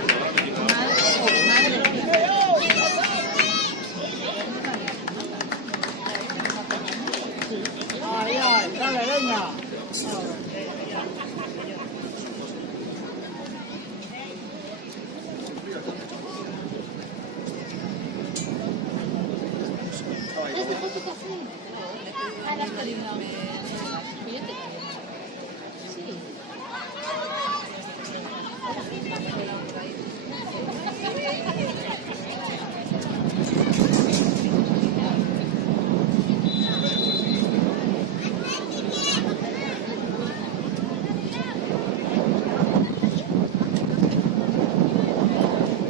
Madre mía. Ay, ay, dale, leña. ¿Les dejó tu café? Ah, las terminado. Fíjate. Sí.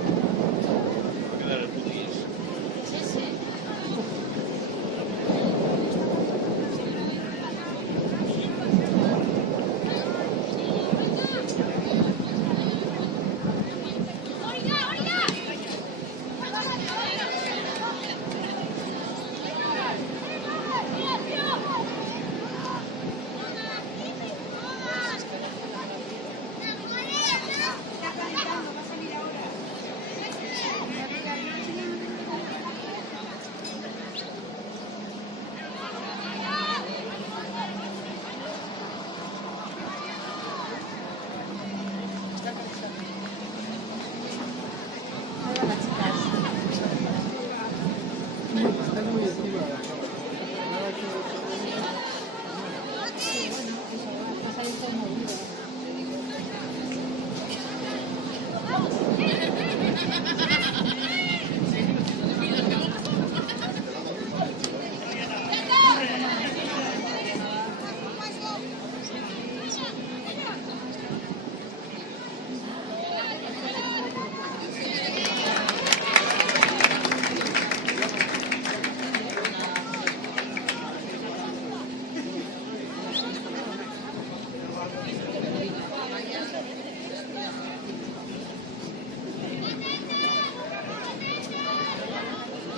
Va a quedar el putis. Sí, sí. Ahí van las chicas. Está muy encima. Sí, bueno, eso va. Estás ahí todo movido.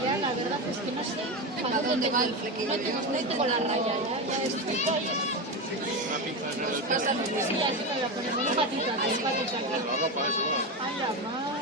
Ya, la verdad es que no sé para dónde va el flequillo. No tengo la raya, ya estoy ahí. Una pinza en el Pasa lo Sí, mismo. así me voy a poner una patita aquí, una patita aquí. La ropa, eso va. Ay, la madre.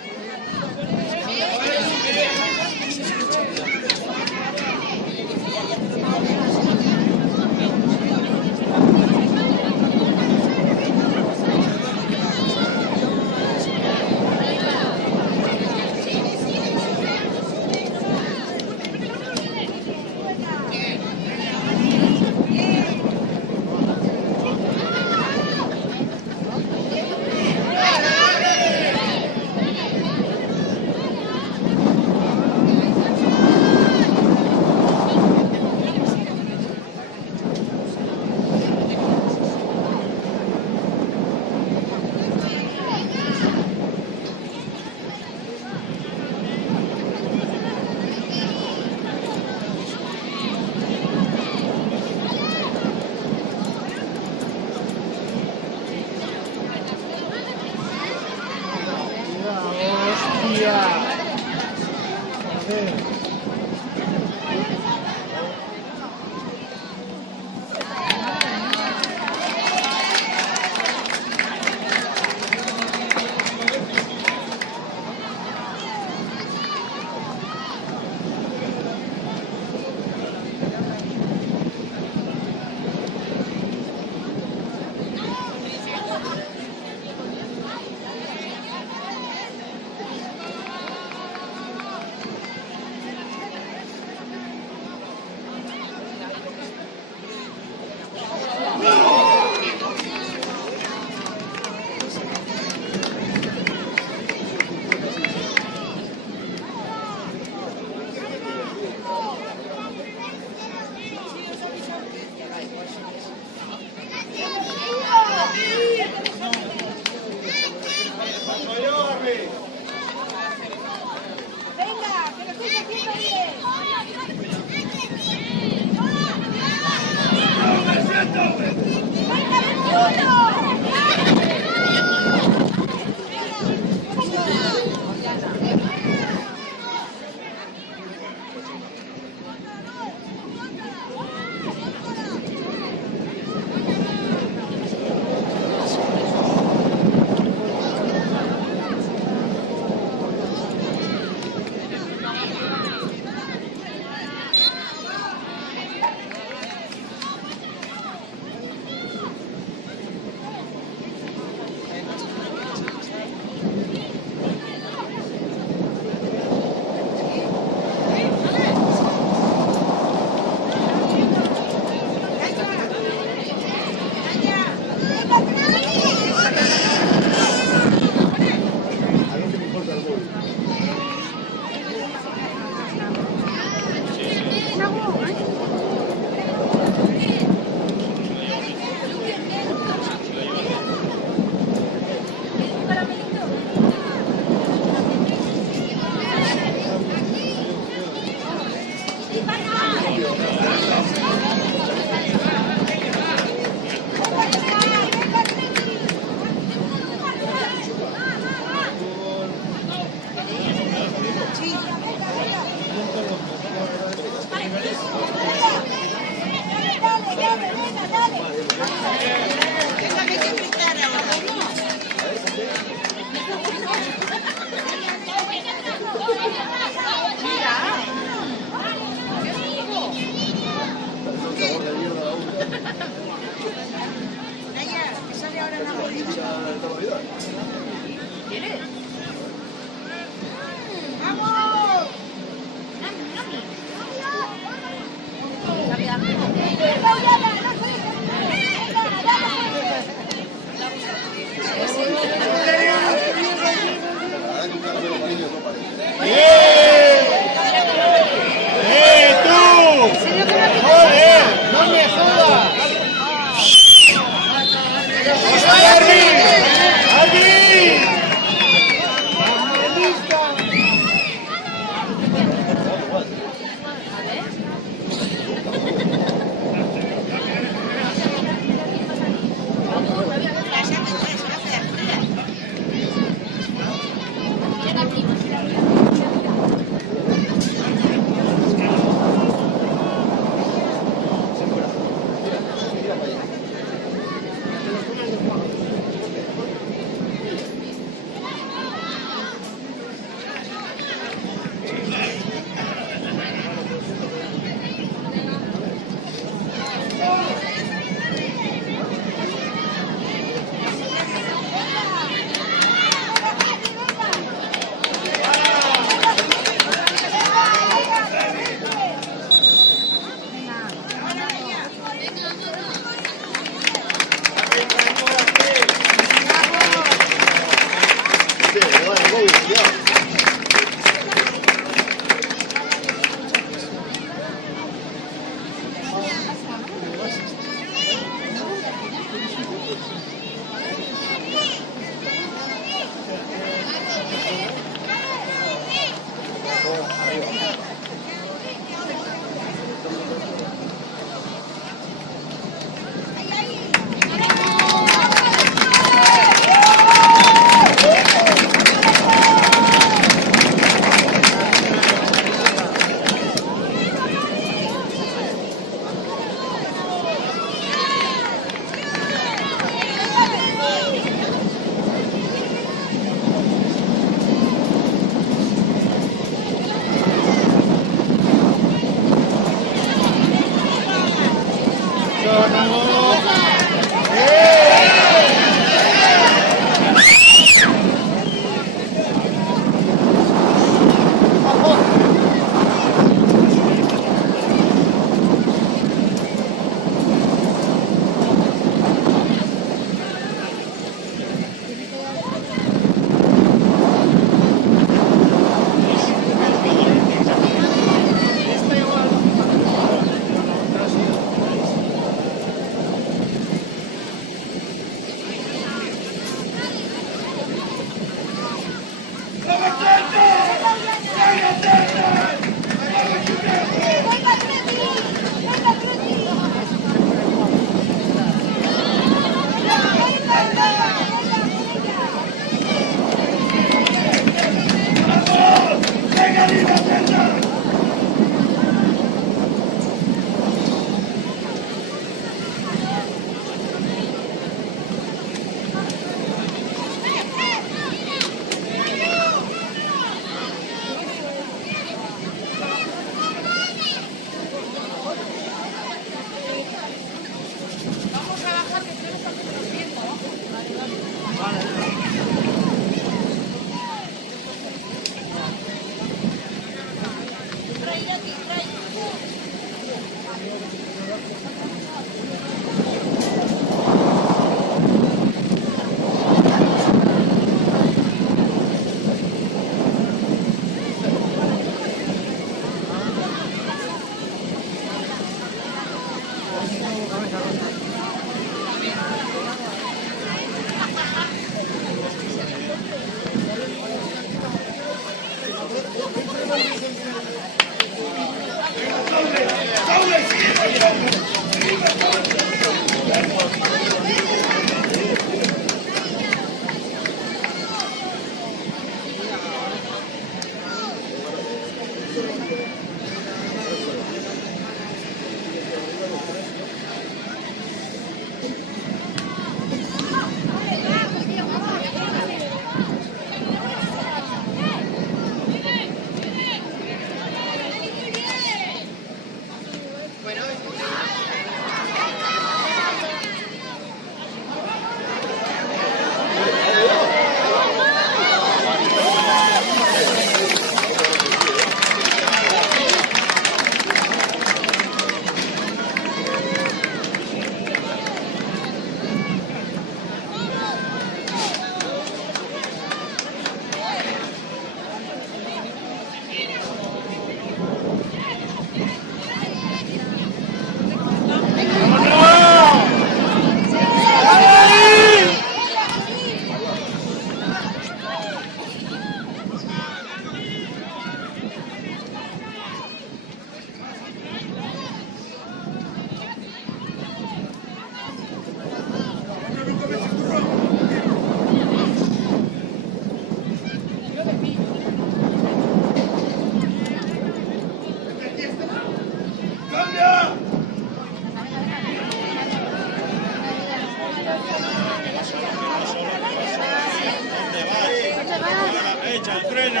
Echa el freno.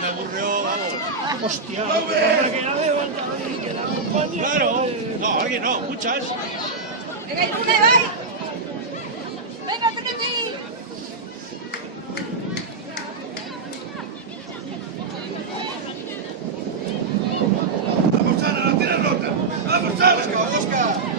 Me aburrió, vamos. Hostia, que no levanta Claro. No, alguien no, muchas. ¡Venga, Irune, vai! ¡Venga, Trinity! Vamos, Ana, la tienes rota. Vamos, Ana. Busca.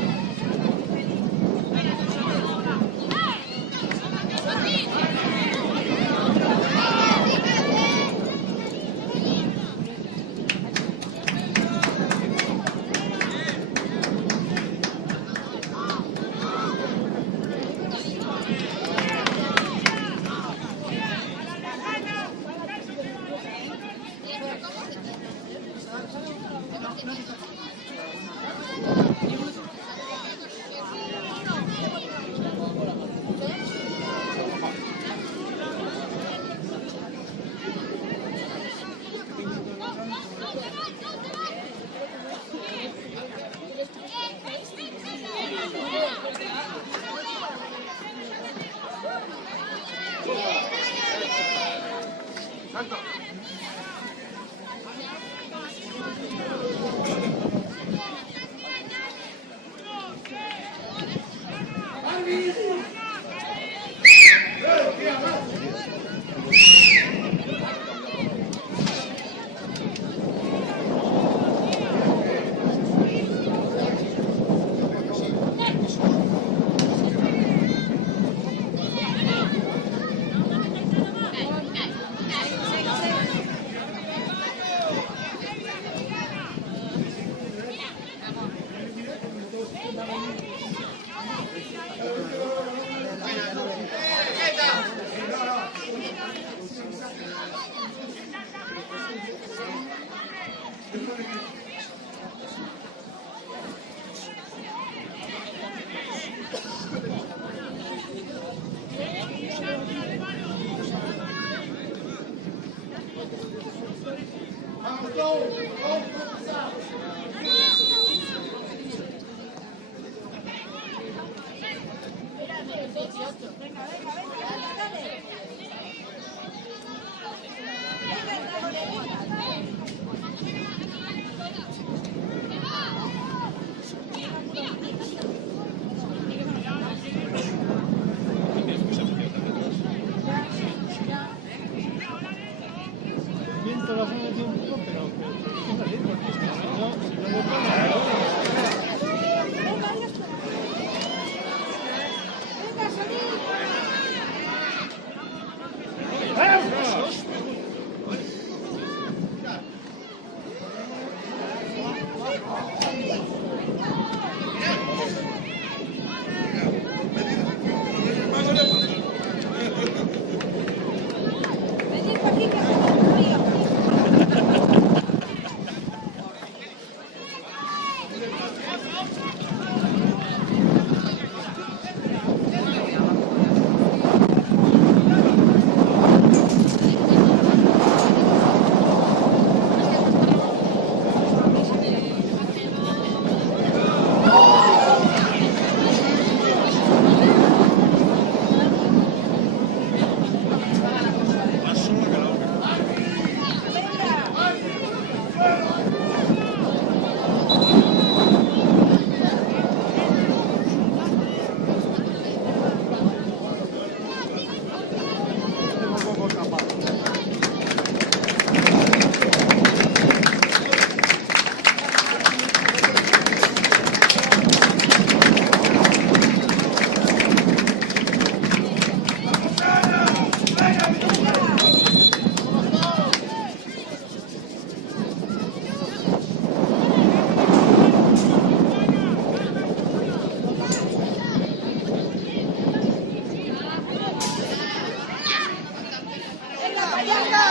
Venga,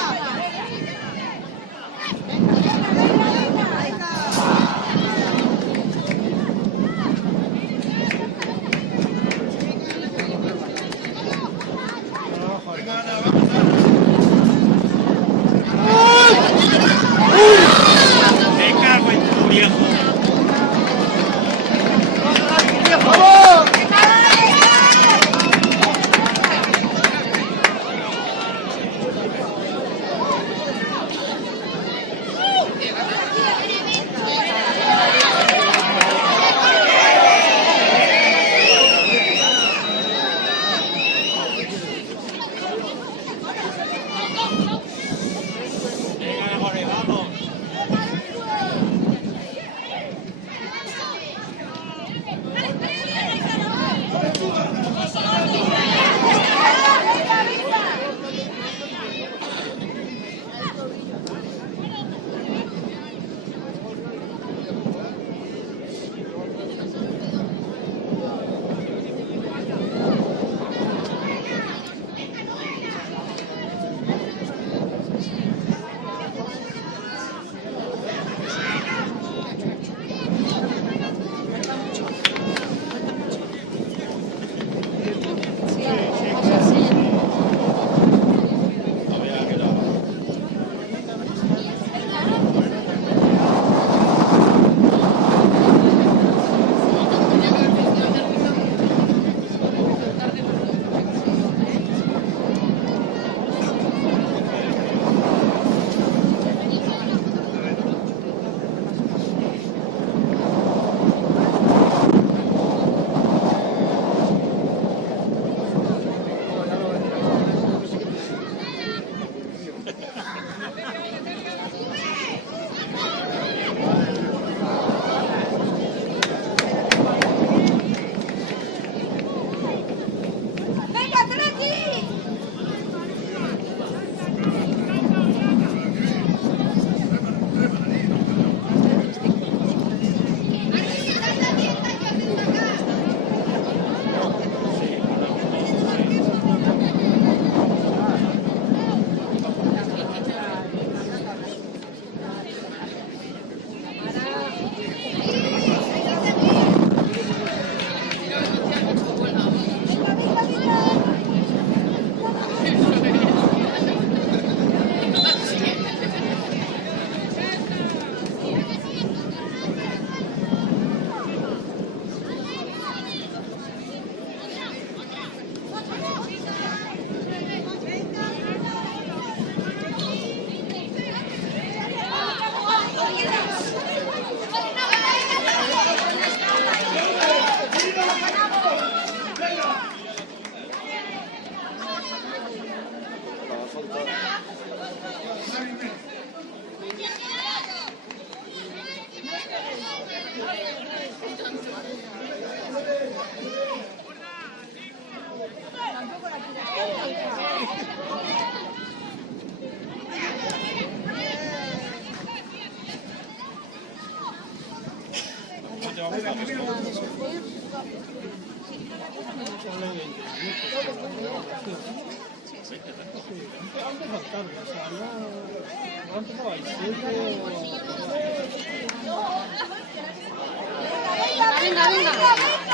venga.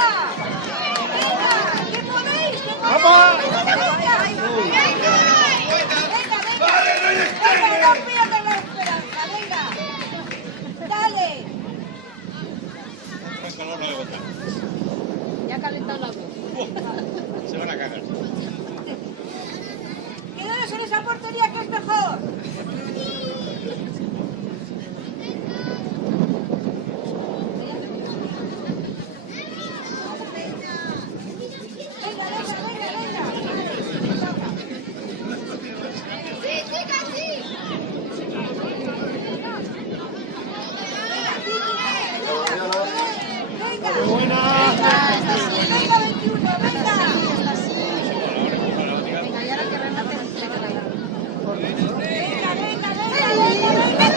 Ya ha calentado la voz. Se van a cagar. Quedaros en esa portería que es mejor. Venga, venga, venga.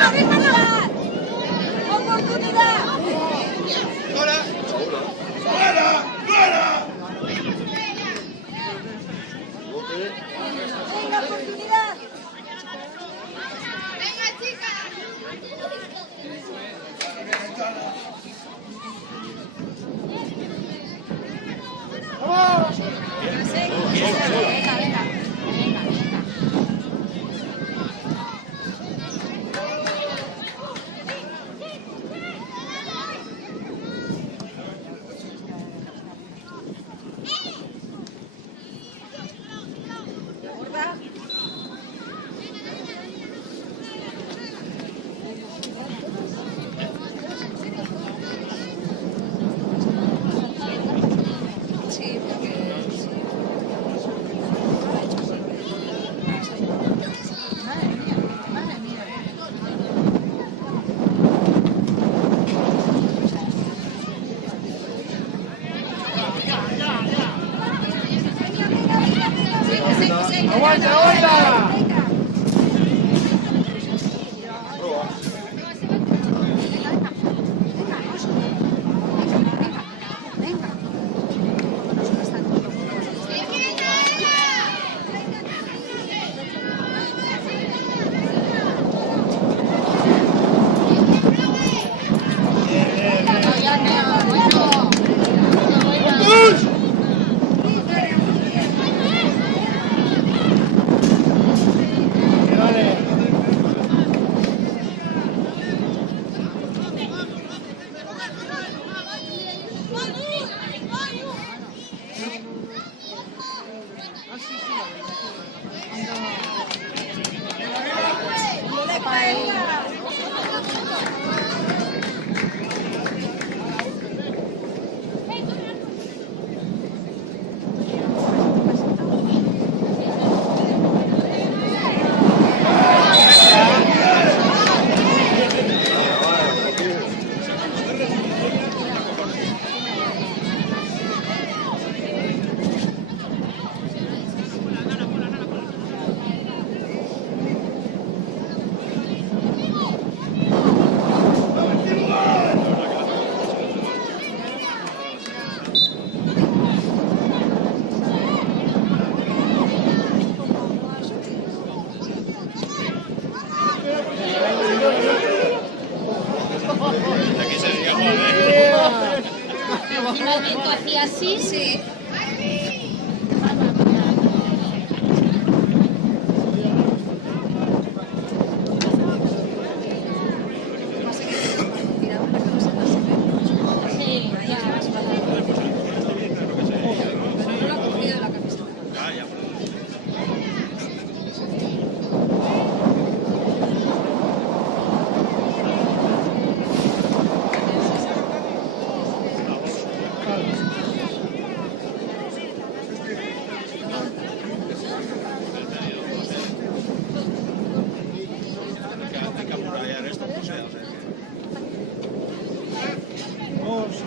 Encima el viento hacía así. Sí.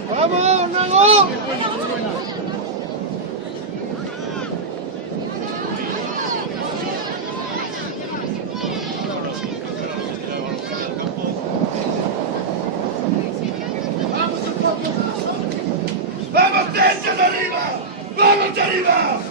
¡Vamos, Nago! ¡Vamos, derechas arriba! ¡Vamos arriba!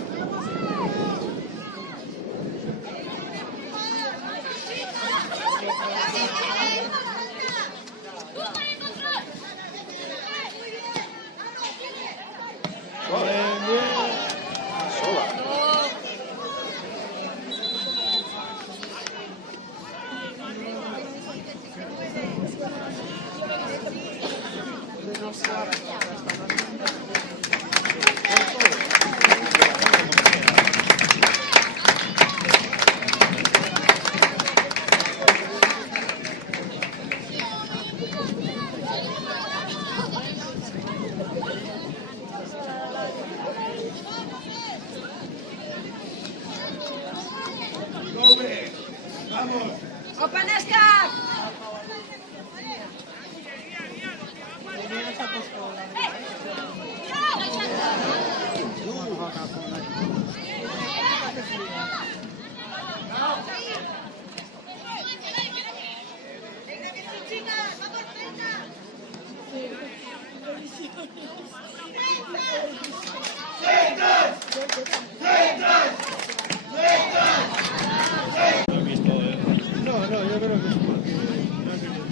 No, yo creo que es porque no ha querido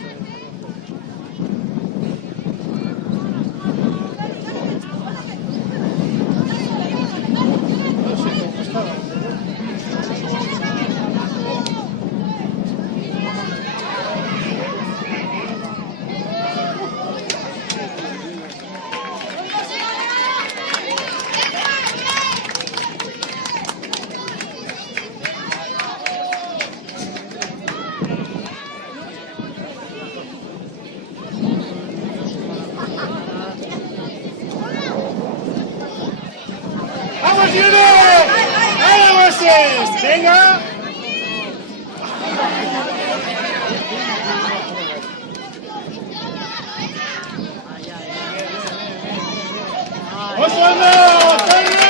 no sé cómo estaba. ¡Vamos, Juno! ¡Vamos, venga! ¡Osvaldo! ¡Corre!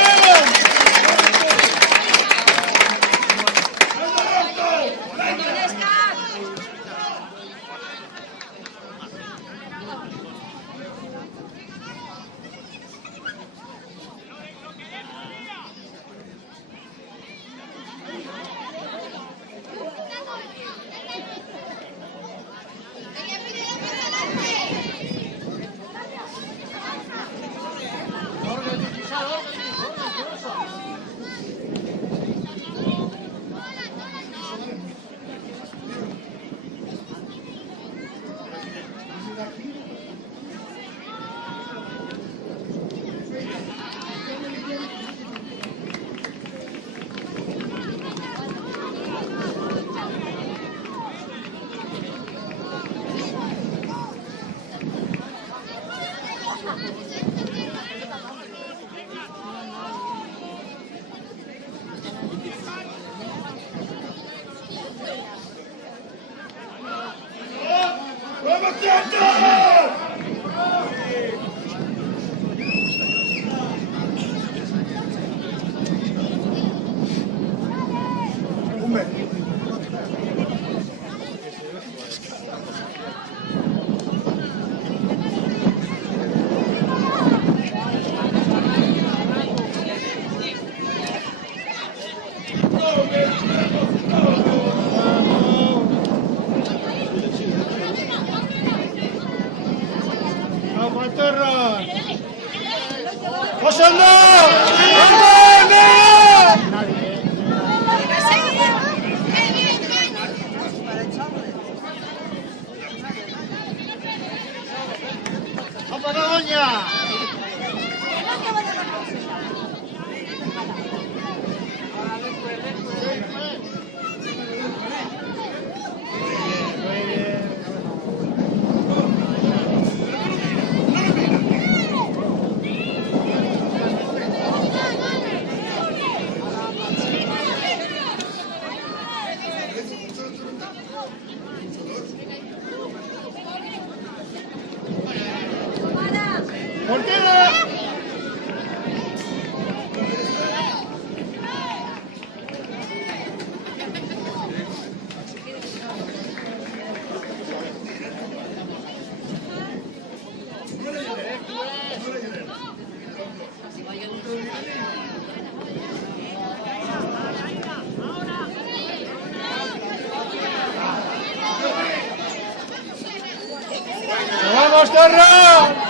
¡Vamos, Torra!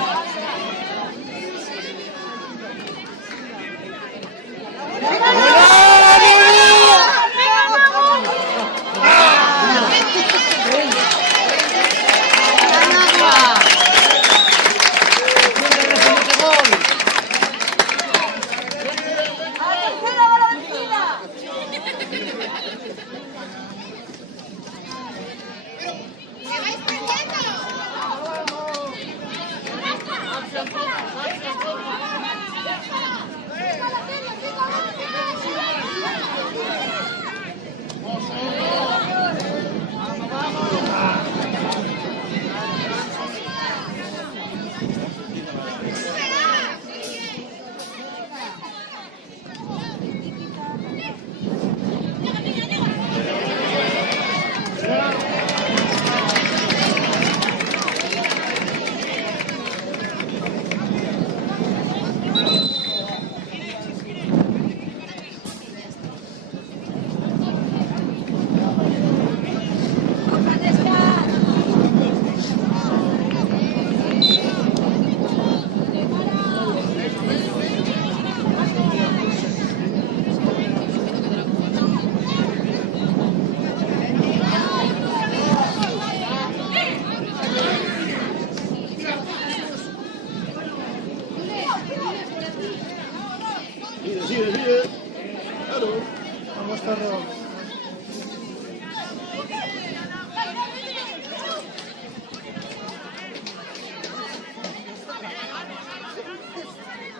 Vamos, Torra.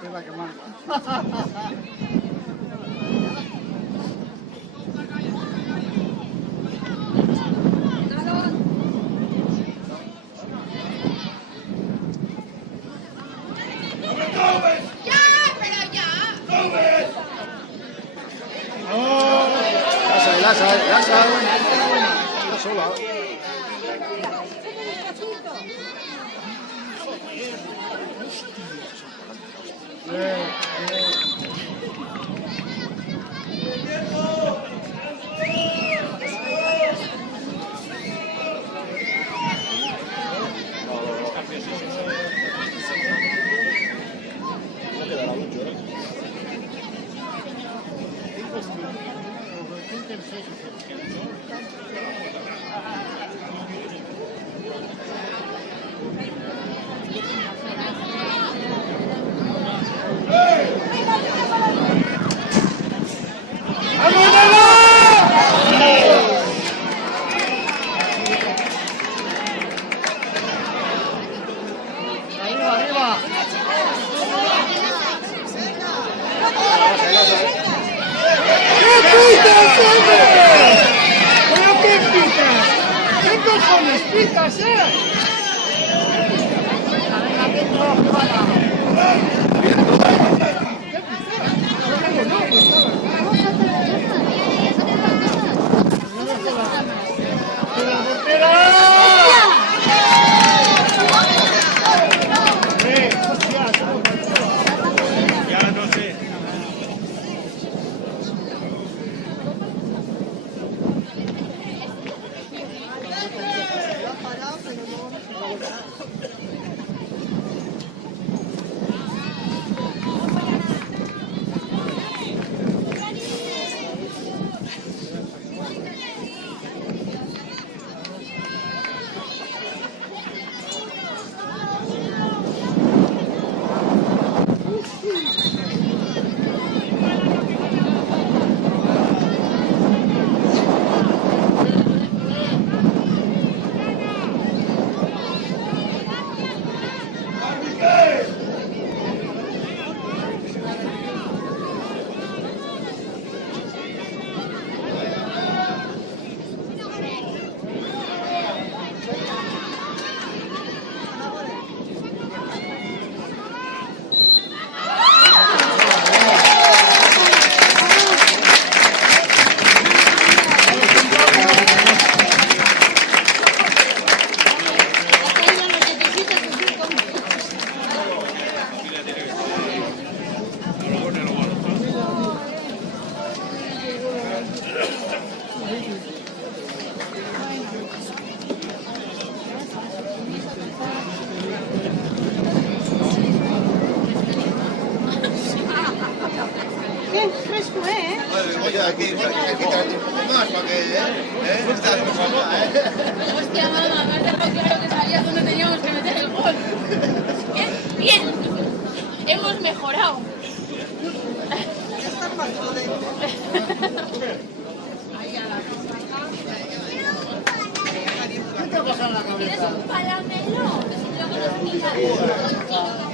Es la que manda. Lasa. Está sola. No quedará mucho, ¿eh? ¡Eh! fresco, ¿eh? Oye, aquí traerte un poco más para que, Estás Hostia, mamá, me has dejado claro que sabías dónde teníamos que meter el gol. Bien, hemos mejorado. ¿Qué te pasa en la cabeza? Caramelo, luego nos pilla.